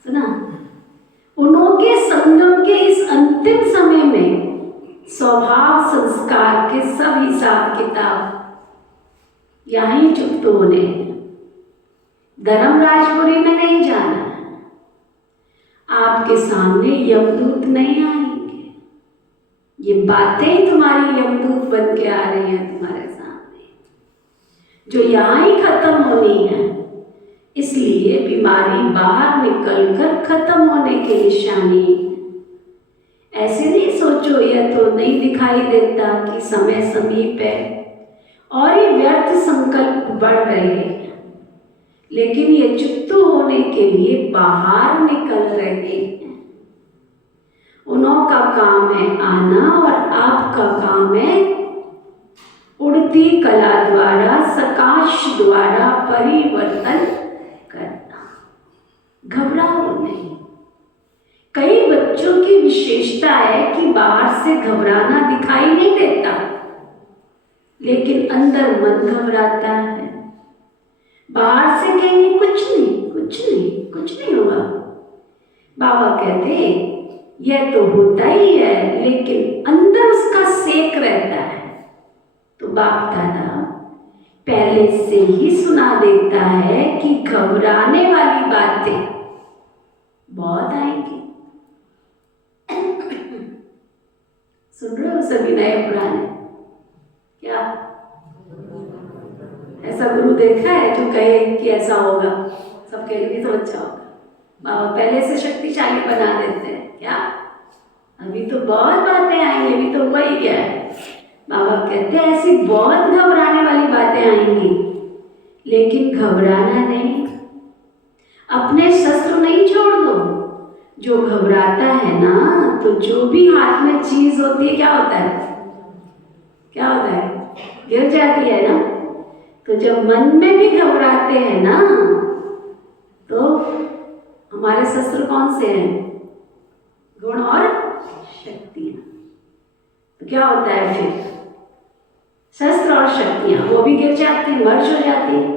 सुना? उनके संगम के इस अंतिम समय में स्वभाव संस्कार के सब हिसाब किताब यहीं चुप होने, धर्म राजपुरी में नहीं जाना। आपके सामने यमदूत नहीं आएंगे, ये बातें ही तुम्हारी यमदूत बन के आ रही हैं तुम्हारे सामने, जो यहाँ ही खत्म होनी है। इसलिए बीमारी बाहर निकलकर खत्म होने की निशानी है। ऐसे नहीं सोचो यह तो नहीं दिखाई देता कि समय समीप है और ये व्यर्थ संकल्प बढ़ रहे हैं, लेकिन ये चुप्त होने के लिए बाहर निकल रहे हैं। उनका काम है आना और आपका काम है उड़ती कला द्वारा, सकाश द्वारा परिवर्तन करना। घबराओ नहीं। कई बच्चों की विशेषता है कि बाहर से घबराना दिखाई नहीं देता, लेकिन अंदर मन घबराता है। बाहर से कहेंगे कुछ नहीं, कुछ नहीं, कुछ नहीं होगा। बाबा कहते यह तो होता ही है, लेकिन अंदर उसका सेक रहता है। तो बाप दादा पहले से ही सुना देता है कि घबराने वाली बातें बहुत आएंगी। सुन रहे हो सभी नए पुराने? क्या ऐसा गुरु देखा है जो कहे कि ऐसा होगा? सब कहेंगे तो अच्छा होगा। बाबा पहले से शक्तिशाली बना देते हैं। क्या अभी तो बहुत बातें आएंगी, अभी तो हुआ ही क्या है। बाबा कहते हैं ऐसी बहुत घबराने वाली बातें आएंगी, लेकिन घबराना नहीं। अपने शस्त्र नहीं छोड़ दो। जो घबराता है ना, तो जो भी हाथ में चीज होती है क्या होता है? क्या होता है? गिर जाती है ना। तो जब मन में भी घबराते हैं ना, तो हमारे शस्त्र कौन से हैं? गुण और शक्तियां। तो क्या होता है फिर? शस्त्र और शक्तियां वो भी गिर जाती हैं, मर्ज हो जाती हैं।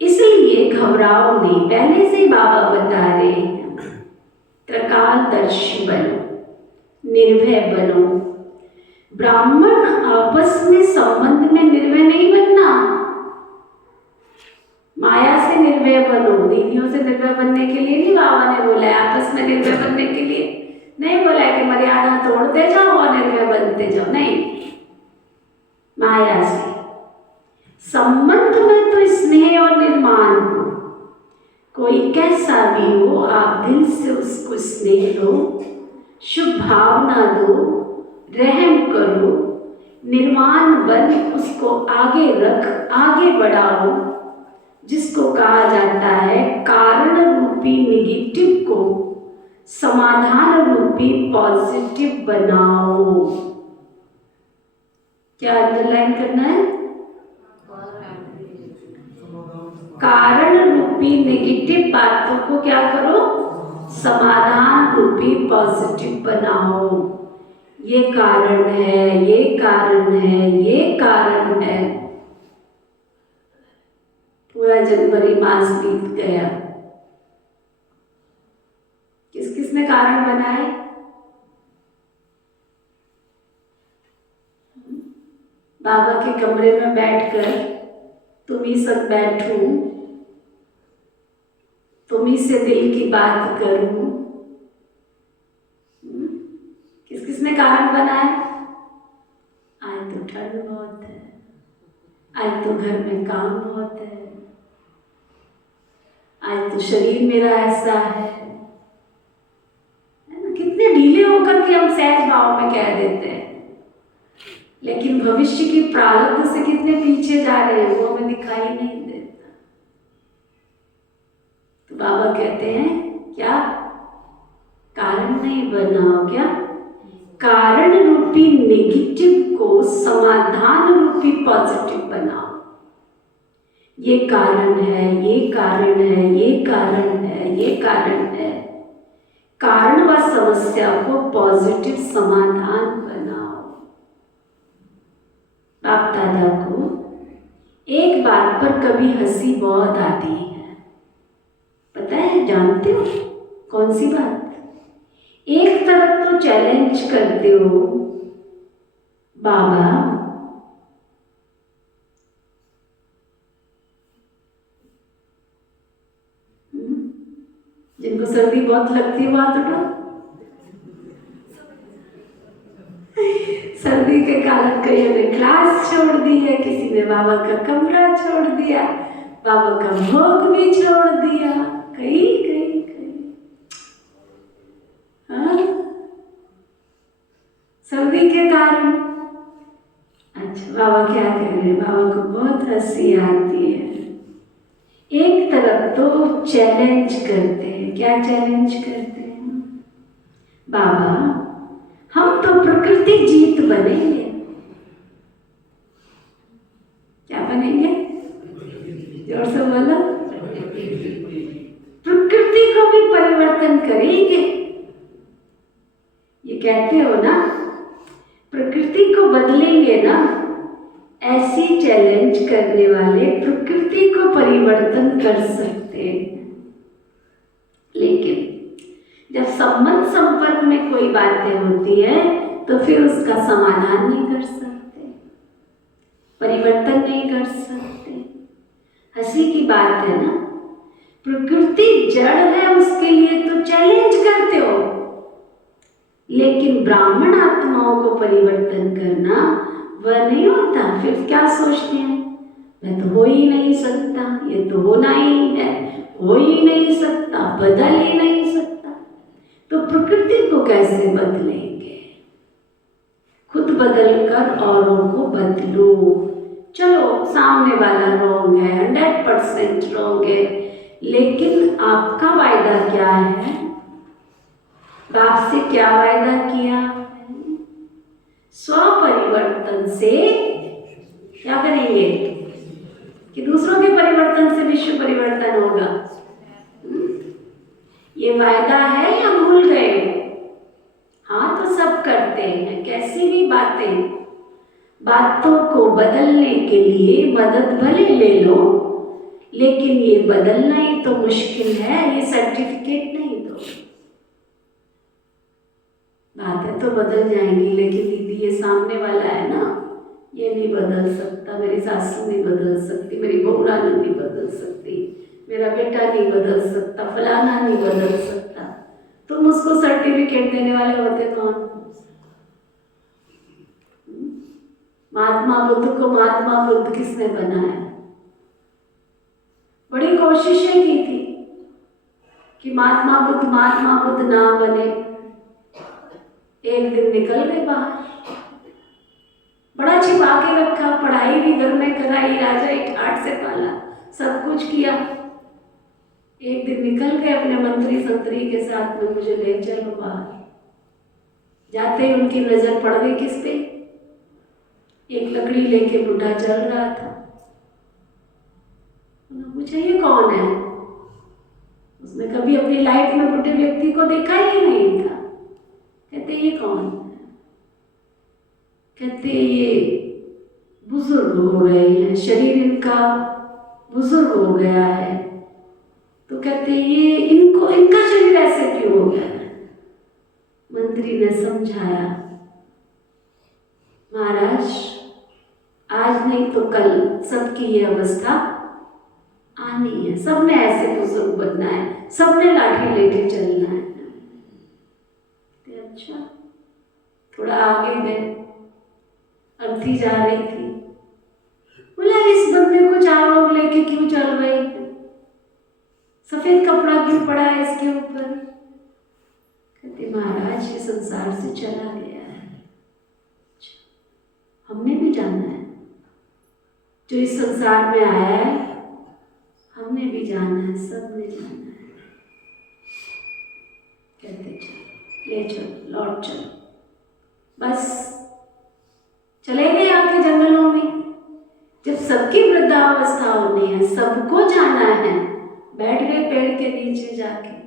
इसलिए घबराओ नहीं। पहले से ही बाबा बता रहे हैं, त्रिकालदर्शी बनो, निर्भय बनो। ब्राह्मण आपस में संबंध में निर्भय नहीं बनना। माया से निर्भय बनो, दीदियों से निर्भय निर्भय बनने के लिए नहीं बाबा ने बोला है, आपस में निर्भय बनने के लिए नहीं बोला है कि मर्यादा तोड़ते जाओ और निर्भय बनते जाओ, नहीं। माया से संबंध में तो स्नेह और निर्माण हो, कोई कैसा भी हो आप दिल से उसको स्नेह दो, शुभ भावना दो, रहम करो, निर्माण बन उसको आगे रख, आगे बढ़ाओ, जिसको कहा जाता है कारण रूपी निगेटिव को समाधान रूपी पॉजिटिव बनाओ। क्या अंडरलाइन करना है? कारण रूपी नेगेटिव बातों को क्या करो, समाधान रूपी पॉजिटिव बनाओ। ये कारण है, ये कारण है, ये कारण है। पूरा जनवरी मास बीत गया, किस किसने कारण बनाए? बाबा के कमरे में बैठकर तुम ही सब बैठूं, तुम ही से दिल की बात करूं, किस किसने कारण बनाए? आज तो ठंड बहुत है, आज तो घर में काम बहुत है, आज तो शरीर मेरा ऐसा है ना? कितने ढीले होकर के हम सहज भाव में कह देते हैं, लेकिन भविष्य की प्रारब्ध से कितने पीछे जा रहे हैं वो हमें दिखाई नहीं देता। तो बाबा कहते हैं क्या? कारण नहीं बनाओ, क्या कारण रूपी नेगेटिव को समाधान रूपी पॉजिटिव बनाओ। ये कारण है, ये कारण है, ये कारण है, ये कारण है। कारण व समस्या को पॉजिटिव समाधान बनाओ। बाप दादा को एक बात पर कभी हंसी बहुत आती है, पता है? जानते हो कौन सी बात? एक तरफ तो चैलेंज करते हो बाबा, जिनको सर्दी बहुत लगती है बात उठो, सर्दी के कारण कई ने क्लास छोड़ दी है, किसी ने बाबा का कमरा छोड़ दिया, बाबा का भोग भी छोड़ दिया, कई कई कई। हाँ, सर्दी के कारण। अच्छा, बाबा क्या कह रहे हैं? बाबा को बहुत हंसी आती है। एक तरफ तो चैलेंज करते हैं, क्या चैलेंज करते हैं? बाबा हम तो प्रकृति जीत बनेंगे। क्या बनेंगे? जोर से बोलो। प्रकृति को भी परिवर्तन करेंगे। ये कहते हो ना, प्रकृति को बदलेंगे ना। ऐसी चैलेंज करने वाले प्रकृति को परिवर्तन कर सकते हैं, लेकिन जब संबंध संपर्क में कोई बातें होती है तो फिर उसका समाधान नहीं कर सकते, परिवर्तन नहीं कर सकते। हंसी की बात है ना, प्रकृति जड़ है, उसके लिए तो चैलेंज करते हो, लेकिन ब्राह्मण आत्माओं को परिवर्तन करना वह नहीं होता। फिर क्या सोचते हैं? मैं तो हो ही नहीं सकता, ये तो होना ही है, हो ही नहीं सकता, बदल ही नहीं सकता। तो प्रकृति को कैसे बदलेंगे? खुद बदल कर औरों को बदलो। चलो सामने वाला रॉन्ग है, 100% रॉन्ग है, लेकिन आपका वायदा क्या है? बाप से क्या वायदा किया? स्वपरिवर्तन से क्या करेंगे कि दूसरों के परिवर्तन से विश्व परिवर्तन होगा। ये वायदा है या भूल गए? हाँ, तो सब करते हैं। कैसी भी बातों को बदलने के लिए मदद भले ले लो, लेकिन ये बदलना ही तो मुश्किल है, ये सर्टिफिकेट नहीं दो। बातें तो बदल जाएंगी, लेकिन दीदी ये सामने वाला है ना, ये नहीं बदल सकता, मेरी सासू नहीं बदल सकती, मेरी बहू रानी नहीं बदल सकती, मेरा बेटा नहीं बदल सकता, फलाना नहीं बदल सकता। तुम उसको सर्टिफिकेट देने वाले होते कौन? महात्मा बुद्ध को महात्मा बुद्ध किसने बनाया? बड़ी कोशिशें की थी कि महात्मा बुद्ध ना बने। एक दिन निकल गए बाहर, बड़ा छिपा के रखा, पढ़ाई भी घर में कराई, राजा ठाट से पाला, सब कुछ किया। एक दिन निकल गए अपने मंत्री संतरी के साथ में, मुझे ले चलो बाहर। जाते ही उनकी नजर पड़ गई किस पे? एक लकड़ी लेके बुढ़ा चल रहा था। पूछा ये कौन है? उसने कभी अपनी लाइफ में बुढ़े व्यक्ति को देखा ही नहीं था। कहते ये कौन है? कहते ये बुजुर्ग हो गए हैं, शरीर इनका बुजुर्ग हो गया है। तो कहते ये इनका शरीर ऐसे क्यों हो गया है? मंत्री ने समझाया, महाराज आज नहीं तो कल सबकी ये अवस्था आनी है, सबने ऐसे बुजुर्ग बनना है, सबने लाठी लेके चलना है। अच्छा, थोड़ा आगे गए, अर्थी जा रही थी, बोला इस बंदे को चार लोग लेके क्यों चल रहे हैं? सफेद कपड़ा क्यों पड़ा है इसके ऊपर? कहते महाराज ये संसार से चला गया है। हमने भी जाना है, जो इस संसार में आया है हमने भी जाना है, सबने जाना है। कहते चलो, ले चलो, लौट चलो। बस चले गए आके जंगलों में। जब सबकी वृद्धावस्था होनी है, सबको जाना है, बैठ गए पेड़ के नीचे जाके।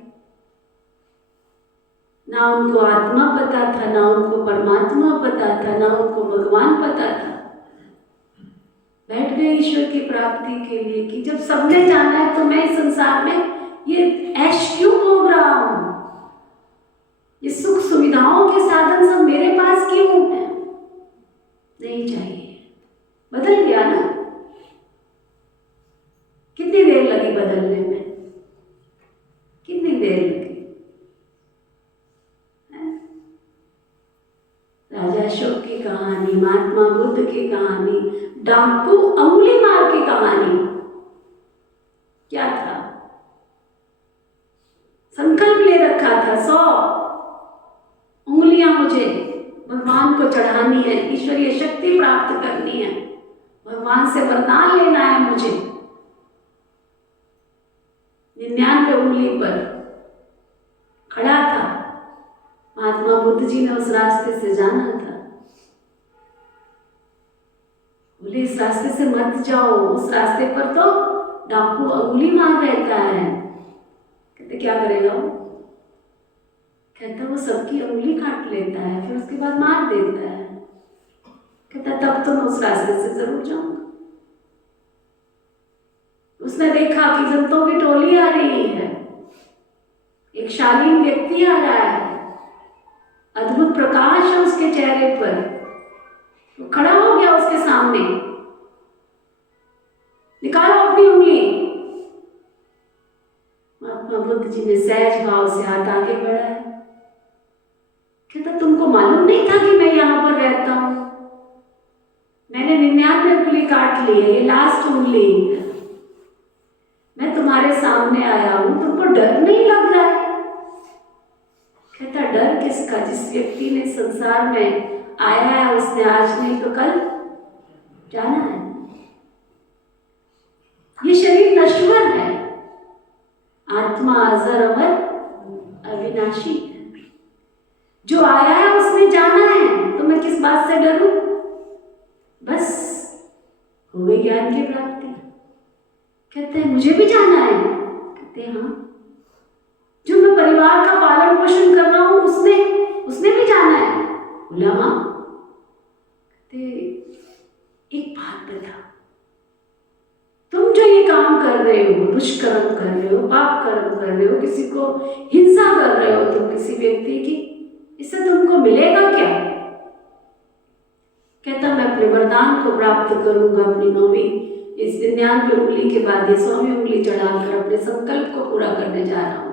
ना उनको आत्मा पता था, ना उनको परमात्मा पता था, ना उनको भगवान पता था। बैठ गए ईश्वर की प्राप्ति के लिए कि जब सबने जाना है तो मैं इस संसार में ये ऐश क्यों भोग रहा हूं? ये सुख सुविधाओं के साधन सब मेरे पास क्यों है? नहीं चाहिए। बदल गया ना? कितनी देर लगी बदलने में? कितनी देर लगी? राजा अशोक की कहानी, महात्मा बुद्ध की कहानी, डाकू अंगुली मार की कहानी क्या था? संकल्प ले रखा था 100 उंगलियां मुझे भगवान को चढ़ानी है, ईश्वरीय शक्ति प्राप्त करनी है, भगवान से वरदान लेना है मुझे। 99 उंगली पर खड़ा था। महात्मा बुद्ध जी ने उस रास्ते से जाना था। बोले इस रास्ते से मत जाओ, उस रास्ते पर तो डाकू अंगुली मार रहता है। कहते क्या करेगा वो? कहता वो सबकी अंगुली काट लेता है, फिर उसके बाद मार देता है। कहता तब तो मैं उस रास्ते से जरूर जाऊंगा। उसने देखा कि जनतों की टोली आ रही है, एक शालीन व्यक्ति आ रहा है, अद्भुत प्रकाश है उसके चेहरे पर। वो खड़ा हो गया उसके सामने, निकालो अपनी उंगली। महात्मा बुद्ध जी ने सहज भाव से हाथ आगे बढ़ाया। कहता तुमको मालूम नहीं था कि मैं यहां पर रहता हूं? मैंने 99 उंगली काट ली है, ये लास्ट उंगली है। मैं तुम्हारे सामने आया हूं, तुमको डर नहीं लग रहा है? कहता डर किसका? जिस व्यक्ति ने संसार में आया है उसने आज नहीं तो कल जाना है। ये शरीर नश्वर है, आत्मा अजर अमर अविनाशी है। जो आया है उसने जाना है, तो मैं किस बात से डरूं? बस हो गई ज्ञान की प्राप्ति। कहते हैं मुझे भी जाना है। कहते हैं हाँ, जो मैं परिवार का पालन पोषण कर रहा हूं उसने भी जाना है। बोला हाँ। एक बात बता, तुम जो ये काम कर रहे हो, दुष्कर्म कर रहे हो, पाप कर्म कर रहे हो, किसी को हिंसा कर रहे हो तुम किसी व्यक्ति की, इससे तुमको मिलेगा क्या? कहता मैं अपने वरदान को प्राप्त करूंगा, अपनी 9वीं इस 99 उंगली के बाद ये 100वीं उंगली चढ़ाकर अपने संकल्प को पूरा करने जा रहा हूँ।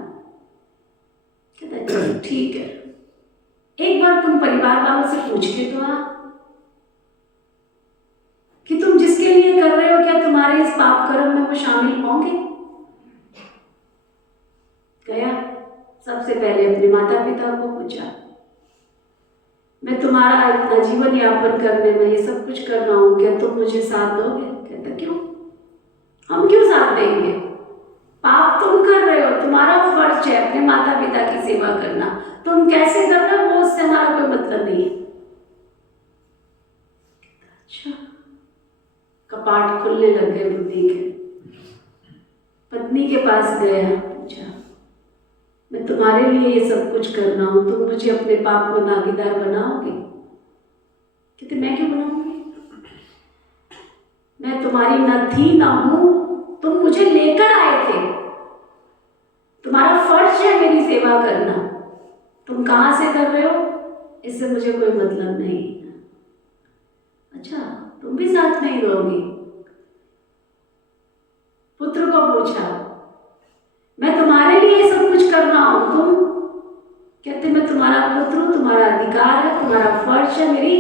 कहता है चलो ठीक है, एक बार तुम परिवार वालों से पूछ के तो आ कि तुम जिसके लिए कर रहे हो क्या तुम्हारे इस पाप कर्म में वो शामिल होंगे। गया, सबसे पहले अपने माता पिता को पूछा, मैं तुम्हारा इतना जीवन यापन करने में ये सब कुछ कर रहा हूं, क्या तुम मुझे साथ दोगे। कहता क्यों, हम क्यों साथ देंगे, पाप तुम कर रहे हो, तुम्हारा फर्ज है अपने माता पिता की सेवा करना, तुम कैसे कर रहे हो वो उससे हमारा कोई मतलब नहीं है। अच्छा, कपाट खुलने लग गए बुद्धि के। पत्नी के पास गया, पूछा मैं तुम्हारे लिए ये सब कुछ कर रहा हूं, तुम मुझे अपने पाप में भागीदार बनाओगे। कहते मैं क्यों बनाऊंगी, मैं तुम्हारी न थी ना हूं, तुम मुझे लेकर आए थे, तुम्हारा फर्ज है मेरी सेवा करना, तुम कहां से कर रहे हो इससे मुझे कोई मतलब नहीं। अच्छा, तुम भी साथ नहीं रहोगी। पुत्र को पूछा, मैं तुम्हारे लिए सब कुछ कर रहा हूं, तुम। कहते मैं तुम्हारा पुत्र हूं, तुम्हारा अधिकार है, तुम्हारा फर्ज है मेरी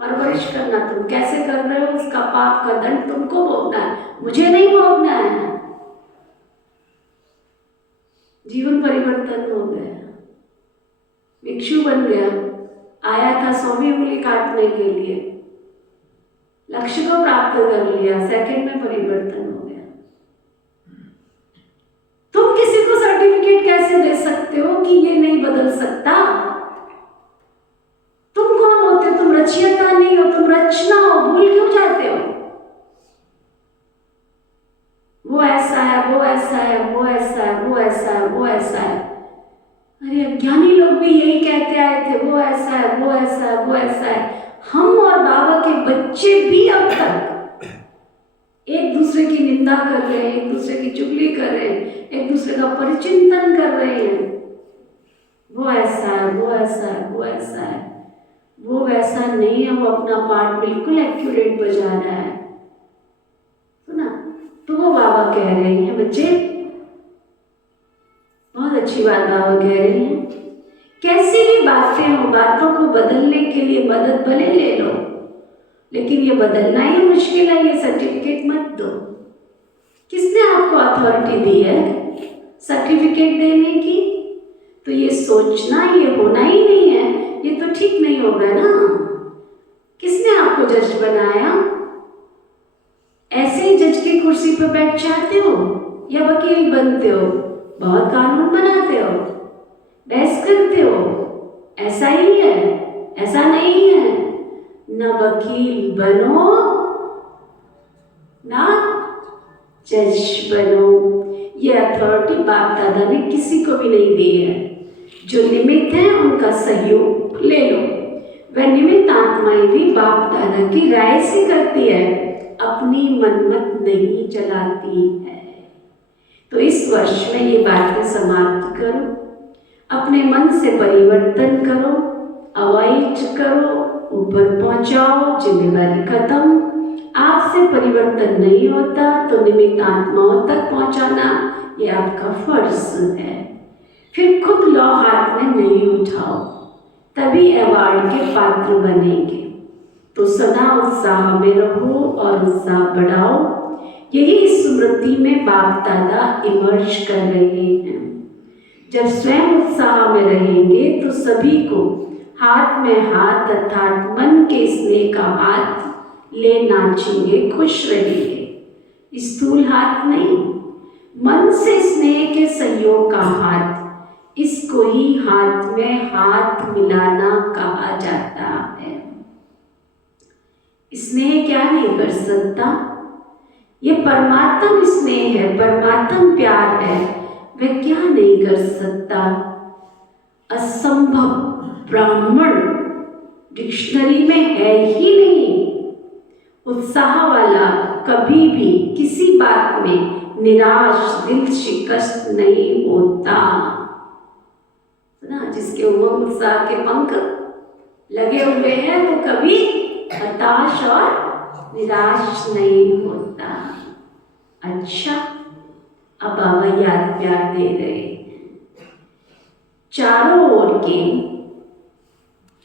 परवरिश करना, तुम कैसे कर रहे हो उसका पाप का दंड तुमको भोगना है, मुझे नहीं भोगना है। जीवन परिवर्तन हो गया, भिक्षु बन गया, आया था 100वीं उंगली काटने के लिए, लक्ष्य को प्राप्त कर लिया, सेकंड में परिवर्तन हो गया। तुम किसी को सर्टिफिकेट कैसे दे सकते हो कि ये नहीं बदल सकता। तुम कौन होते हो, तुम रचयिता नहीं हो, तुम रचना हो, भूल क्यों जाते हो। वो ऐसा है, वो ऐसा है, वो ऐसा है, वो ऐसा है, वो ऐसा है। अरे अज्ञानी लोग भी यही कहते आए थे, वो ऐसा है, वो ऐसा है, वो ऐसा है। हम और बाबा के बच्चे भी अब तक एक दूसरे की निंदा कर रहे हैं, एक दूसरे की चुगली कर रहे हैं, एक दूसरे का परिचिंतन कर रहे हैं। वो ऐसा है, वो ऐसा है, वो ऐसा है, वो वैसा नहीं है, वो अपना पार्ट बिल्कुल एक्यूरेट बजा रहा है। सुना, तो वो बाबा कह रहे हैं बच्चे, बहुत अच्छी बात बाबा कह रहे हैं, कैसी भी बातें हो, बातों को बदलने के लिए मदद भले ले लो, लेकिन ये बदलना ही मुश्किल है, ये सर्टिफिकेट मत दो। किसने आपको अथॉरिटी दी है सर्टिफिकेट देने की। तो ये सोचना, ये होना ही नहीं है, ये तो ठीक नहीं होगा ना। किसने आपको जज बनाया। ऐसे ही जज की कुर्सी पर बैठ जाते हो या वकील बनते हो, बहुत कानून बनाते हो, बहस करते हो, ऐसा ही है, ऐसा नहीं है। न वकील बनो ना जज बनो। ये अथॉरिटी बाप दादा ने किसी को भी नहीं दी है। जो निमित्त है उनका सहयोग ले लो। वह निमित्त आत्माएं भी बाप दादा की राय से करती है, अपनी मनमत नहीं चलाती है। तो इस वर्ष में ये बातें समाप्त करो, अपने मन से परिवर्तन करो, अवॉइड करो, ऊपर पहुंचाओ, जिम्मेदारी खत्म। आपसे परिवर्तन नहीं होता तो निमित्त आत्माओं तक पहुंचाना ये आपका फर्ज है। फिर खुद लौ हाथ में नहीं उठाओ, तभी अवार्ड के पात्र बनेंगे। तो सदा उत्साह में रहो और उत्साह बढ़ाओ। यही स्मृति में बाप दादा इमर्ज कर रहे हैं। जब स्वयं उत्साह में रहेंगे तो सभी को हाथ में हाथ अर्थात मन के स्नेह का हाथ ले नाचेंगे, खुश रहेंगे। स्थूल हाथ नहीं, मन से स्नेह के सहयोग का हाथ, इसको ही हाथ में हाथ मिलाना कहा जाता है। स्नेह क्या नहीं कर सकता, ये परमात्म स्नेह है, परमात्म प्यार है, वह क्या नहीं कर सकता। असंभव ब्राह्मण डिक्शनरी में है ही नहीं। उत्साह वाला कभी भी किसी बात में निराश, दिल शिकस्त नहीं होता ना। जिसके उमंग उत्साह के पंख लगे हुए हैं वो कभी हताश और निराश नहीं होता। अच्छा, अब बाबा याद प्यार दे रहे हैं। चारों ओर के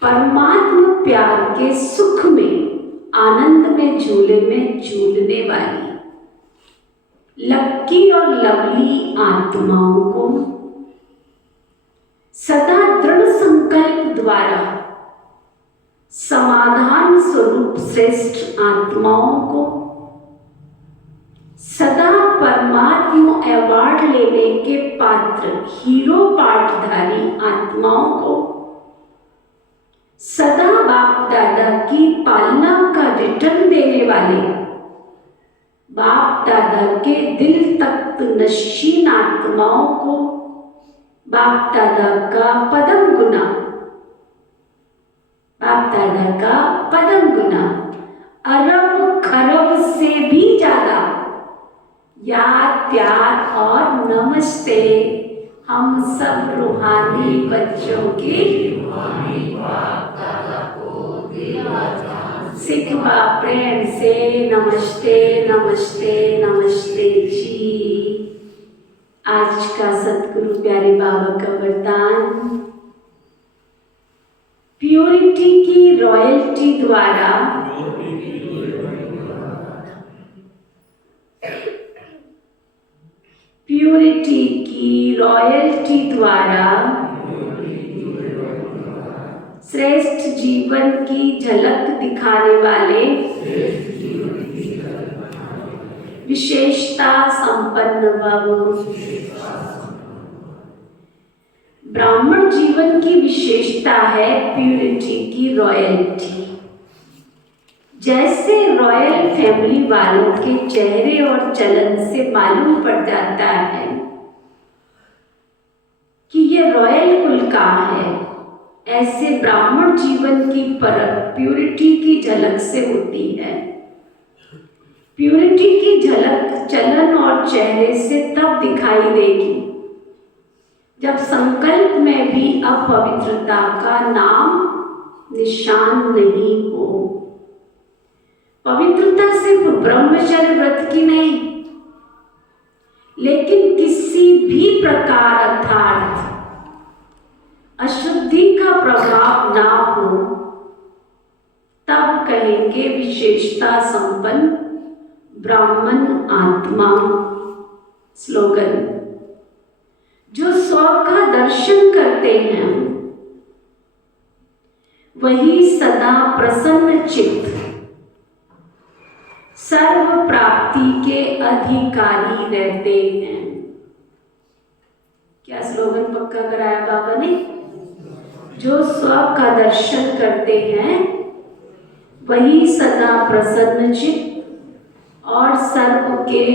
परमात्मा प्यार के सुख में, आनंद में, झूले में झूलने वाली लक्की और लवली आत्माओं को सदा दृढ़ संकल्प द्वारा समाधान स्वरूप श्रेष्ठ आत्माओं को, सदा परमात्मा अवार्ड लेने के पात्र हीरो पाठधारी आत्माओं को, सदा बाप दादा की पालना का रिटर्न देने वाले बाप दादा के दिल तख्त नशीन आत्माओं को बाप दादा का पदम गुना, बाप दादा का पदम गुना अरब खरब से भी ज्यादा याद प्यार और नमस्ते हम सब रूहानी बच्चों की सिखवा प्रेम से नमस्ते नमस्ते नमस्ते जी। आज का सतगुरु प्यारे बाबा का वरदान, प्योरिटी की रॉयल्टी द्वारा प्योरिटी की रॉयल्टी द्वारा श्रेष्ठ जीवन की झलक दिखाने वाले विशेषता संपन्न भव। ब्राह्मण जीवन की विशेषता है प्यूरिटी की रॉयल्टी। जैसे रॉयल फैमिली वालों के चेहरे और चलन से मालूम पड़ जाता है कि ये रॉयल कुल का है, ऐसे ब्राह्मण जीवन की परख प्यूरिटी की झलक से होती है। प्यूरिटी की झलक चलन और चेहरे से तब दिखाई देगी जब संकल्प में भी अपवित्रता का नाम निशान नहीं हो। पवित्रता सिर्फ ब्रह्मचर्य व्रत की नहीं, लेकिन किसी भी प्रकार अर्थात अशुद्धि का प्रभाव ना हो, तब कहेंगे विशेषता संपन्न ब्राह्मण आत्मा। स्लोगन, जो स्व का दर्शन करते हैं वही सदा प्रसन्न चित्त सर्व प्राप्ति के अधिकारी रहते हैं। क्या स्लोगन पक्का कराया बाबा ने? जो स्व का दर्शन करते हैं वही सदा प्रसन्न चित्त और सर्व के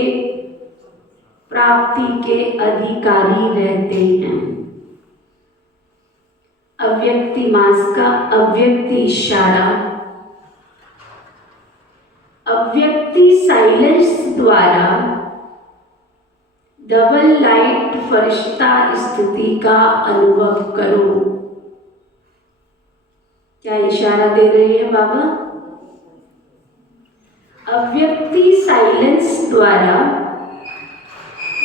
प्राप्ति के अधिकारी रहते हैं। अव्यक्ति मास का अव्यक्ति इशारा, अव्यक्ति साइलेंस द्वारा डबल लाइट फरिश्ता स्थिति का अनुभव करो। क्या इशारा दे रहे हैं बाबा? अव्यक्ति साइलेंस द्वारा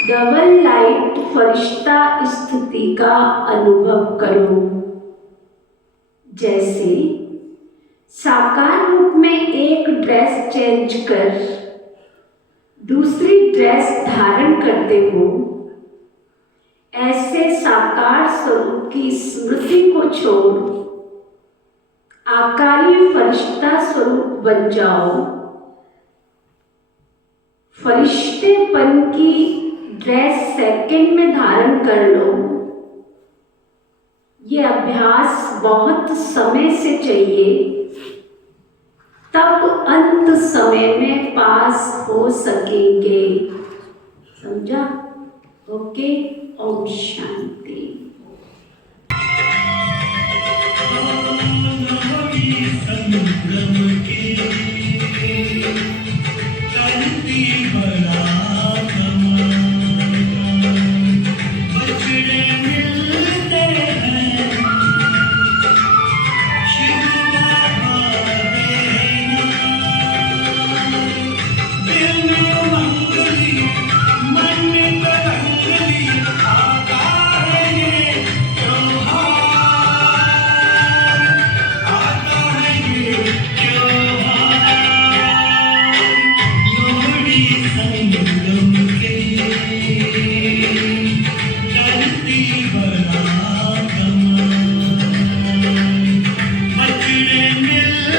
डबल लाइट फरिश्ता स्थिति का अनुभव करो। जैसे साकार रूप में एक ड्रेस चेंज कर दूसरी ड्रेस धारण करते हो, ऐसे साकार स्वरूप की स्मृति को छोड़ आकारी फरिश्ता स्वरूप बन जाओ। फरिश्तेपन की ड्रेस सेकंड में धारण कर लो। ये अभ्यास बहुत समय से चाहिए, तब अंत समय में पास हो सकेंगे। समझा? ओके, ओम शांति। समुद्रम के